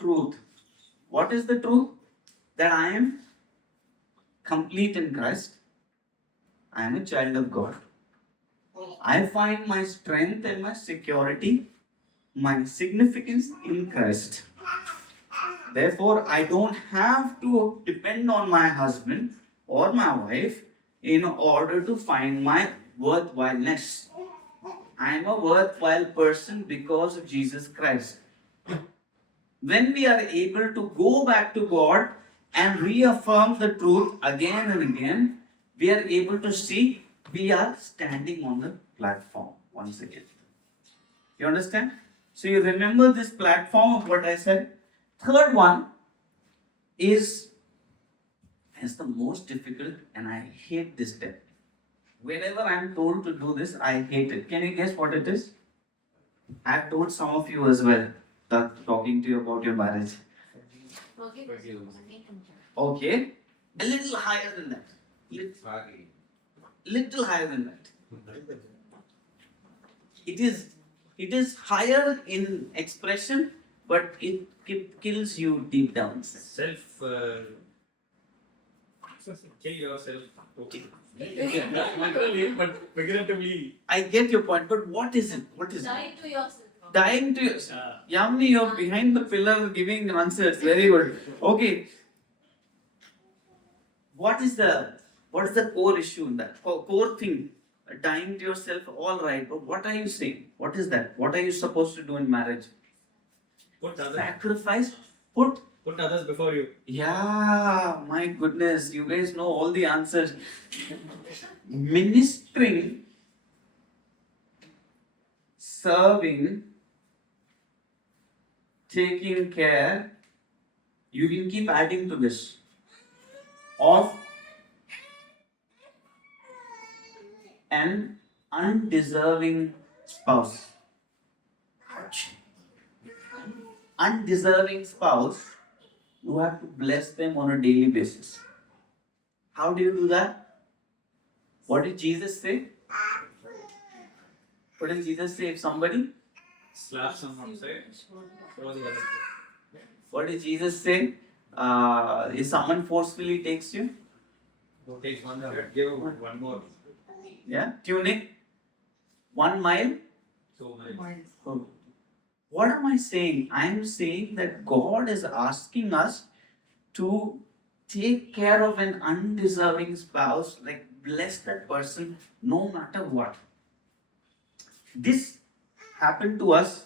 truth. What is the truth? That I am complete in Christ. I am a child of God. I find my strength and my security, my significance in Christ. Therefore, I don't have to depend on my husband or my wife in order to find my worthwhileness. I am a worthwhile person because of Jesus Christ. When we are able to go back to God and reaffirm the truth again and again, we are able to see we are standing on the platform once again. You understand? So you remember this platform of what I said? Third one is the most difficult, and I hate this step. Whenever I'm told to do this, I hate it. Can you guess what it is? I've told some of you as well, talking to you about your marriage. Okay, a little higher than that. Little higher than that. It is higher in expression, but it kills you deep down. Kill yourself. Literally, but figuratively. I get your point, but what is it? What is Die it? to yourself. Dying to yourself. Yamni, you're behind the pillar giving answers. Very good. Okay. What is the core issue in that? Core thing. Dying to yourself, all right. But what are you saying? What is that? What are you supposed to do in marriage? Put others, Sacrifice. Put. put others before you. Yeah, my goodness, you guys know all the answers. Ministering, serving, taking care, you can keep adding to this, of an undeserving spouse. Undeserving spouse, you have to bless them on a daily basis. How do you do that? What did Jesus say? What did Jesus say if somebody? Slap someone outside. Throw the other. What did Jesus say? If someone forcefully takes you? Take one shirt, give one more. Yeah? Tunic? 1 mile? So many. Oh. What am I saying? I am saying that God is asking us to take care of an undeserving spouse, like bless that person no matter what. This happened to us,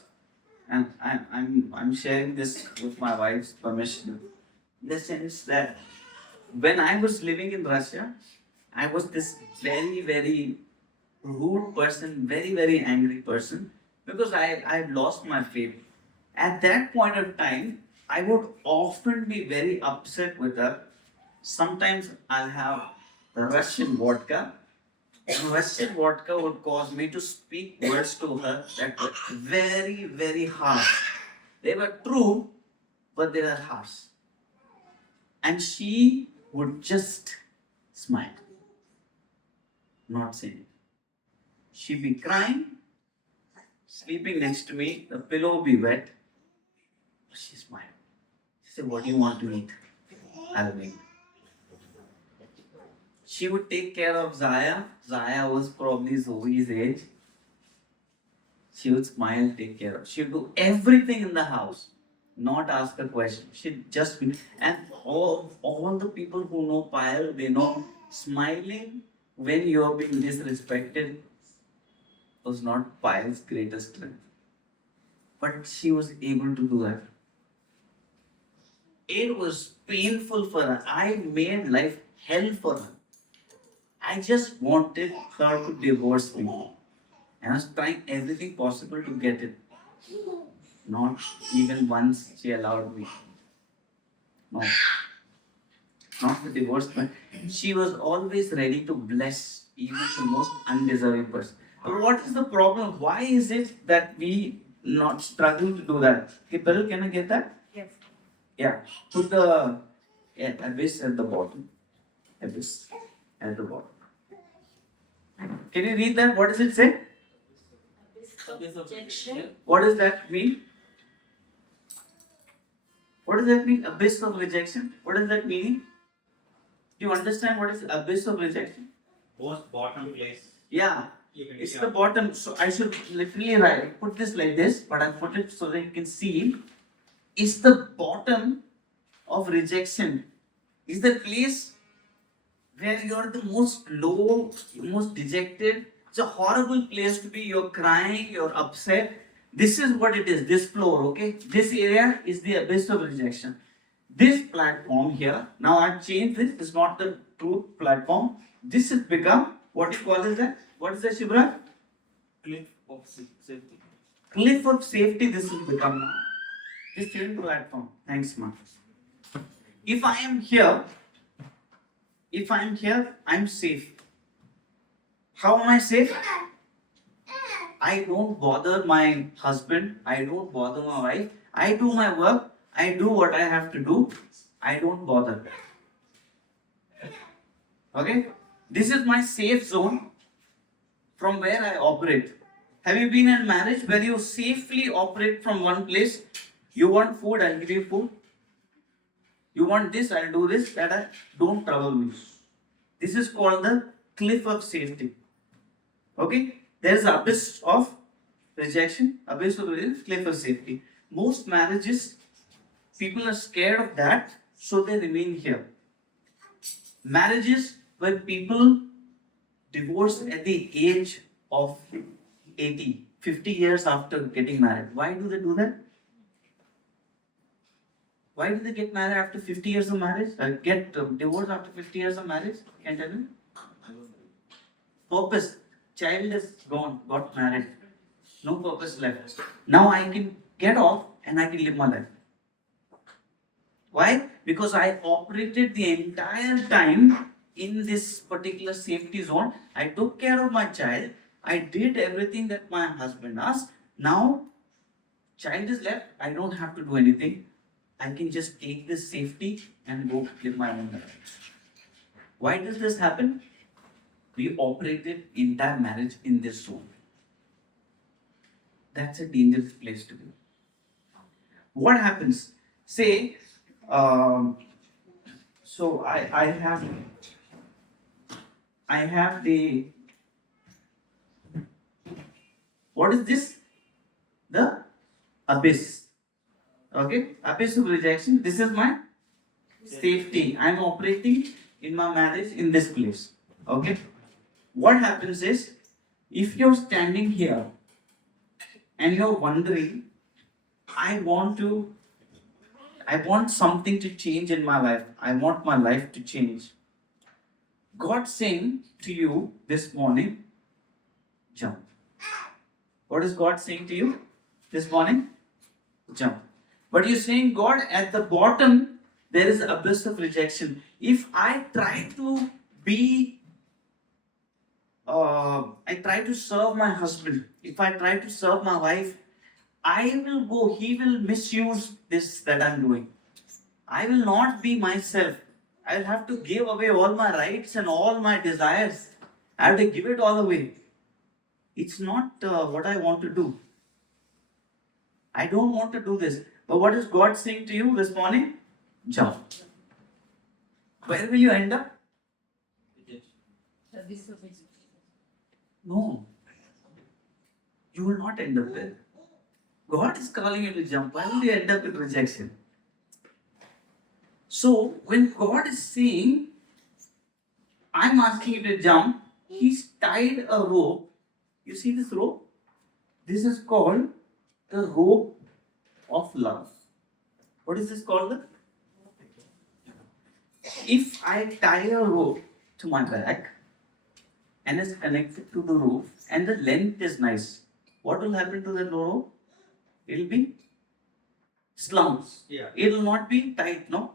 and I'm sharing this with my wife's permission, in the sense that when I was living in Russia, I was this very, very rude person, very, very angry person, because I had lost my faith. At that point of time, I would often be very upset with her. Sometimes I'll have the Russian vodka. Russian vodka would cause me to speak words to her that were very, very harsh. They were true, but they were harsh. And she would just smile, not say it. She'd be crying, sleeping next to me, the pillow would be wet. She smiled. She said, "What do you want to eat? I'll make." She would take care of Zaya. Zaya was probably Zoe's age. She would smile, take care of. She would do everything in the house, not ask a question. She'd just be, and all the people who know Payal, they know smiling when you're being disrespected was not Payal's greatest strength. But she was able to do that. It was painful for her. I made life hell for her. I just wanted her to divorce me. And I was trying everything possible to get it. Not even once she allowed me. No. Not the divorce, but she was always ready to bless even the most undeserving person. But what is the problem? Why is it that we not struggle to do that? Okay, Parul, can I get that? Yes. Yeah. Put the abyss at the bottom. Abyss at the bottom. Can you read that? What does it say? Rejection. What does that mean? What does that mean? Abyss of rejection? What does that mean? Do you understand what is abyss of rejection? Most bottom place. Yeah, it's the bottom. So I should literally put this like this, but I put it so that you can see. It's the bottom of rejection. It's the place where you're the most low, most dejected. It's a horrible place to be. You're crying, you're upset. This is what it is, this floor, okay? This area is the abyss of rejection. This platform here, now I've changed this, it's not the true platform. This has become, what you call is that? What is that, Shivra? Cliff of safety. Cliff of safety, this has become now. This same platform. Thanks, Ma. If I am here, I'm safe. How am I safe? I don't bother my husband, I don't bother my wife, I do my work, I do what I have to do, I don't bother. Okay? This is my safe zone from where I operate. Have you been in marriage where you safely operate from one place? You want food, I'll give you food. You want this, I'll do this, that don't trouble me. This is called the cliff of safety. Okay? There's an abyss of rejection, abyss of rejection, cliff of safety. Most marriages, people are scared of that, so they remain here. Marriages where people divorce at the age of 80, 50 years after getting married. Why do they do that? Why do they get married after 50 years of marriage? Get divorced after 50 years of marriage? Can you tell me? Purpose. Child is gone, got married. No purpose left. Now I can get off and I can live my life. Why? Because I operated the entire time in this particular safety zone. I took care of my child. I did everything that my husband asked. Now, child is left. I don't have to do anything. I can just take this safety and go live my own life. Why does this happen? We operated entire marriage in this zone. That's a dangerous place to be. What happens? Say, so I have the, what is this? The abyss. Okay, abyss of rejection. This is my safety. I am operating in my marriage in this place. Okay. What happens is, if you're standing here and you're wondering, I want something to change in my life. I want my life to change. God saying to you this morning, jump. What is God saying to you this morning? Jump. But you're saying, God, at the bottom, there is abyss of rejection. If I try to I try to serve my husband, if I try to serve my wife, he will misuse this that I'm doing. I will not be myself. I'll have to give away all my rights and all my desires. I have to give it all away. It's not what I want to do. I don't want to do this. But what is God saying to you this morning? Jump. Where will you end up? No. You will not end up there. God is calling you to jump. Why will you end up in rejection? So, when God is saying, I'm asking you to jump, He's tied a rope. You see this rope? This is called the rope of love. What is this called? If I tie a rope to my back and it's connected to the roof and the length is nice, what will happen to that rope? It will be slumps. Yeah. It will not be tight, no?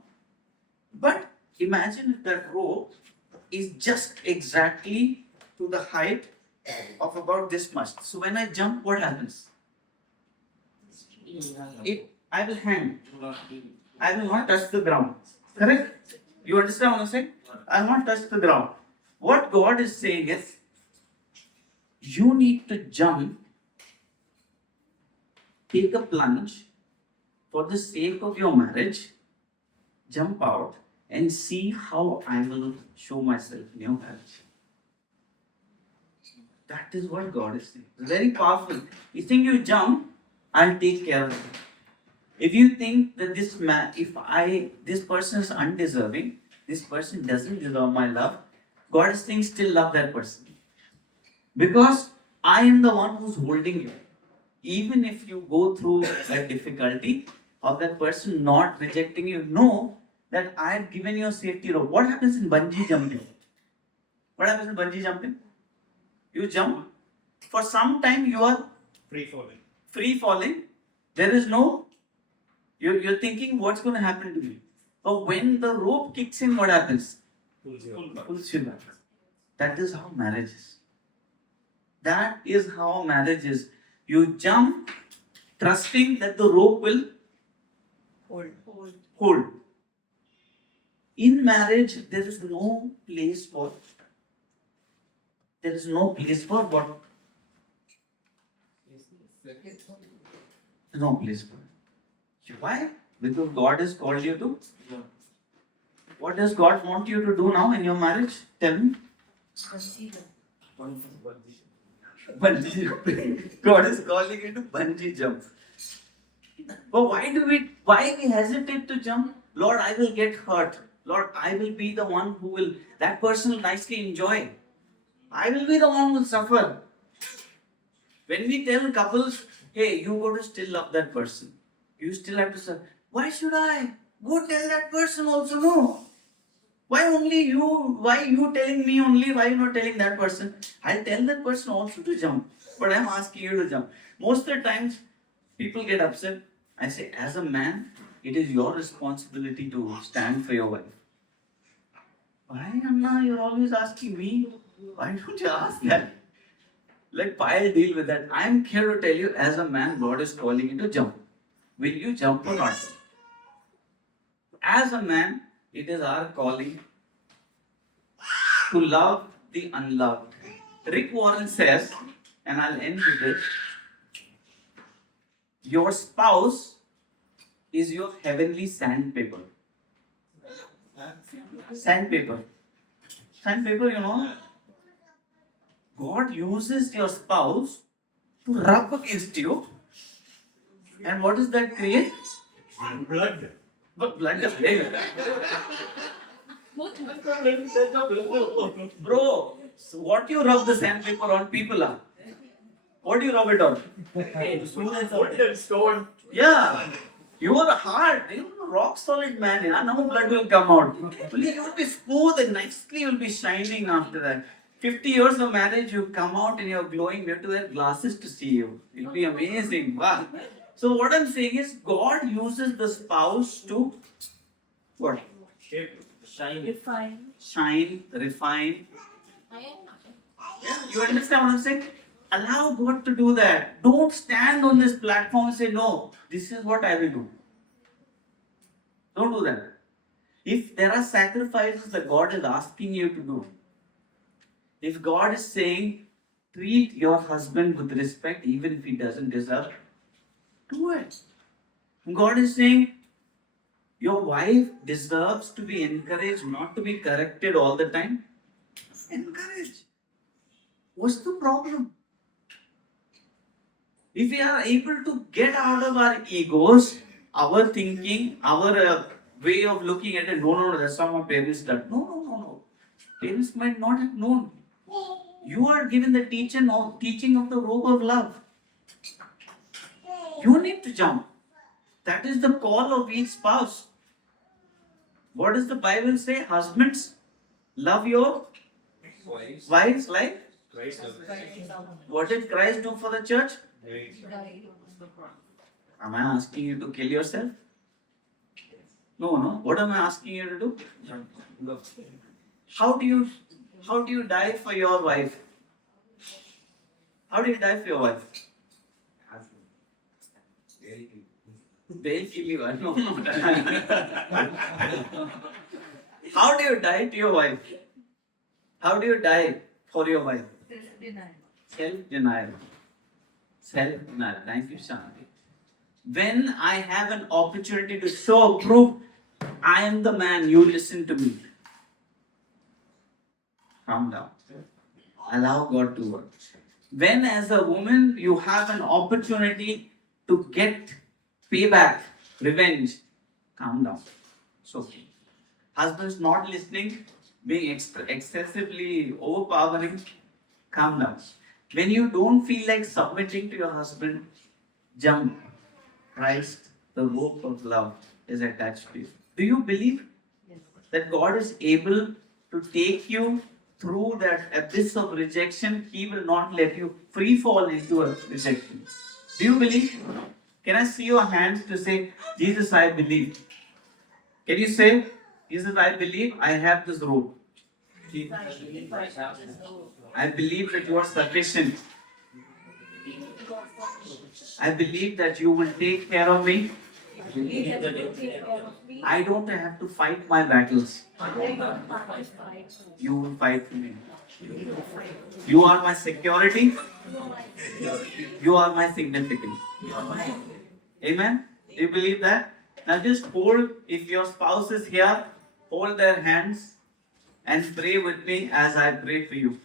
But imagine if that rope is just exactly to the height of about this much. So when I jump, what happens? I will hang. I will not touch the ground. Correct? You understand what I'm saying? I will not touch the ground. What God is saying is, you need to jump, take a plunge for the sake of your marriage, jump out and see how I will show myself in your marriage. That is what God is saying. It's very powerful. You think you jump, I'll take care of it. If you think that this person is undeserving, this person doesn't deserve my love, God is saying still love that person. Because I am the one who's holding you. Even if you go through a difficulty of that person not rejecting you, know that I have given you a safety rope. What happens in bungee jumping? What happens in bungee jumping? You jump. For some time you are free falling. There is no, you're thinking what's going to happen to me. But when the rope kicks in, what happens? Pulls you back. That is how marriage is. That is how marriage is. You jump trusting that the rope will hold. In marriage, there is no place for what? No place for it. Why? Because God has called you to. What does God want you to do now in your marriage? Tell me. Bungee jumping. God is calling you to bungee jump. But why we hesitate to jump? Lord, I will get hurt. Lord, I will be the one who will, that person will nicely enjoy. I will be the one who will suffer. When we tell couples, hey, you got to still love that person. You still have to say, why should I? Go tell that person also, no. Why only you? Why you telling me only? Why you not telling that person? I'll tell that person also to jump. But I'm asking you to jump. Most of the times, people get upset. I say, as a man, it is your responsibility to stand for your wife. Why, Anna, you're always asking me? Why don't you ask that? I'll deal with that. I'm here to tell you, as a man, God is calling you to jump. Will you jump or not? As a man, it is our calling to love the unloved. Rick Warren says, and I'll end with this, your spouse is your heavenly sandpaper. Sandpaper, you know. God uses your spouse to rub against you. And what does that create? Blood. But blood is dead. Bro, so what you rub the sandpaper on people are? What do you rub it on? Stone. Yeah. You are hard, rock solid man. No blood will come out. Only you will be smooth and nicely you will be shining after that. 50 years of marriage, you come out and you're glowing. We have to wear glasses to see you. It'll be amazing. Wow. So what I'm saying is, God uses the spouse to what? Shine. Refine. Yeah, you understand what I'm saying? Allow God to do that. Don't stand on this platform and say, no, this is what I will do. Don't do that. If there are sacrifices that God is asking you to do, if God is saying, treat your husband with respect even if he doesn't deserve, do it. God is saying, your wife deserves to be encouraged, not to be corrected all the time. Encourage. What's the problem? If we are able to get out of our egos, our thinking, our way of looking at it, no, that's how my parents done. No. Parents might not have known. You are given the teaching of the robe of love. You need to jump. That is the call of each spouse. What does the Bible say? Husbands, love your wives like what did Christ do for the church? Am I asking you to kill yourself? No. What am I asking you to do? How do you die for your wife? How do you die for your wife? They'll kill you. No. How do you die to your wife? How do you die for your wife? Self-denial. Self-denial. Thank you, Shanti. When I have an opportunity to show proof, I am the man, you listen to me. Calm down. Allow God to work. When as a woman you have an opportunity to get payback, revenge, calm down. It's okay. Husbands not listening, being excessively overpowering, calm down. When you don't feel like submitting to your husband, jump. Christ, the rope of love, is attached to you. Do you believe that God is able to take you through that abyss of rejection? He will not let you free fall into a rejection. Do you believe? Can I see your hands to say, Jesus, I believe? Can you say, Jesus, I believe I have this rope. I believe that you are sufficient. I believe that you will take care of me. I don't have to fight my battles. You will fight for me. You are my security. You are my significance. Amen? Do you believe that? Now just hold, if your spouse is here, hold their hands and pray with me as I pray for you.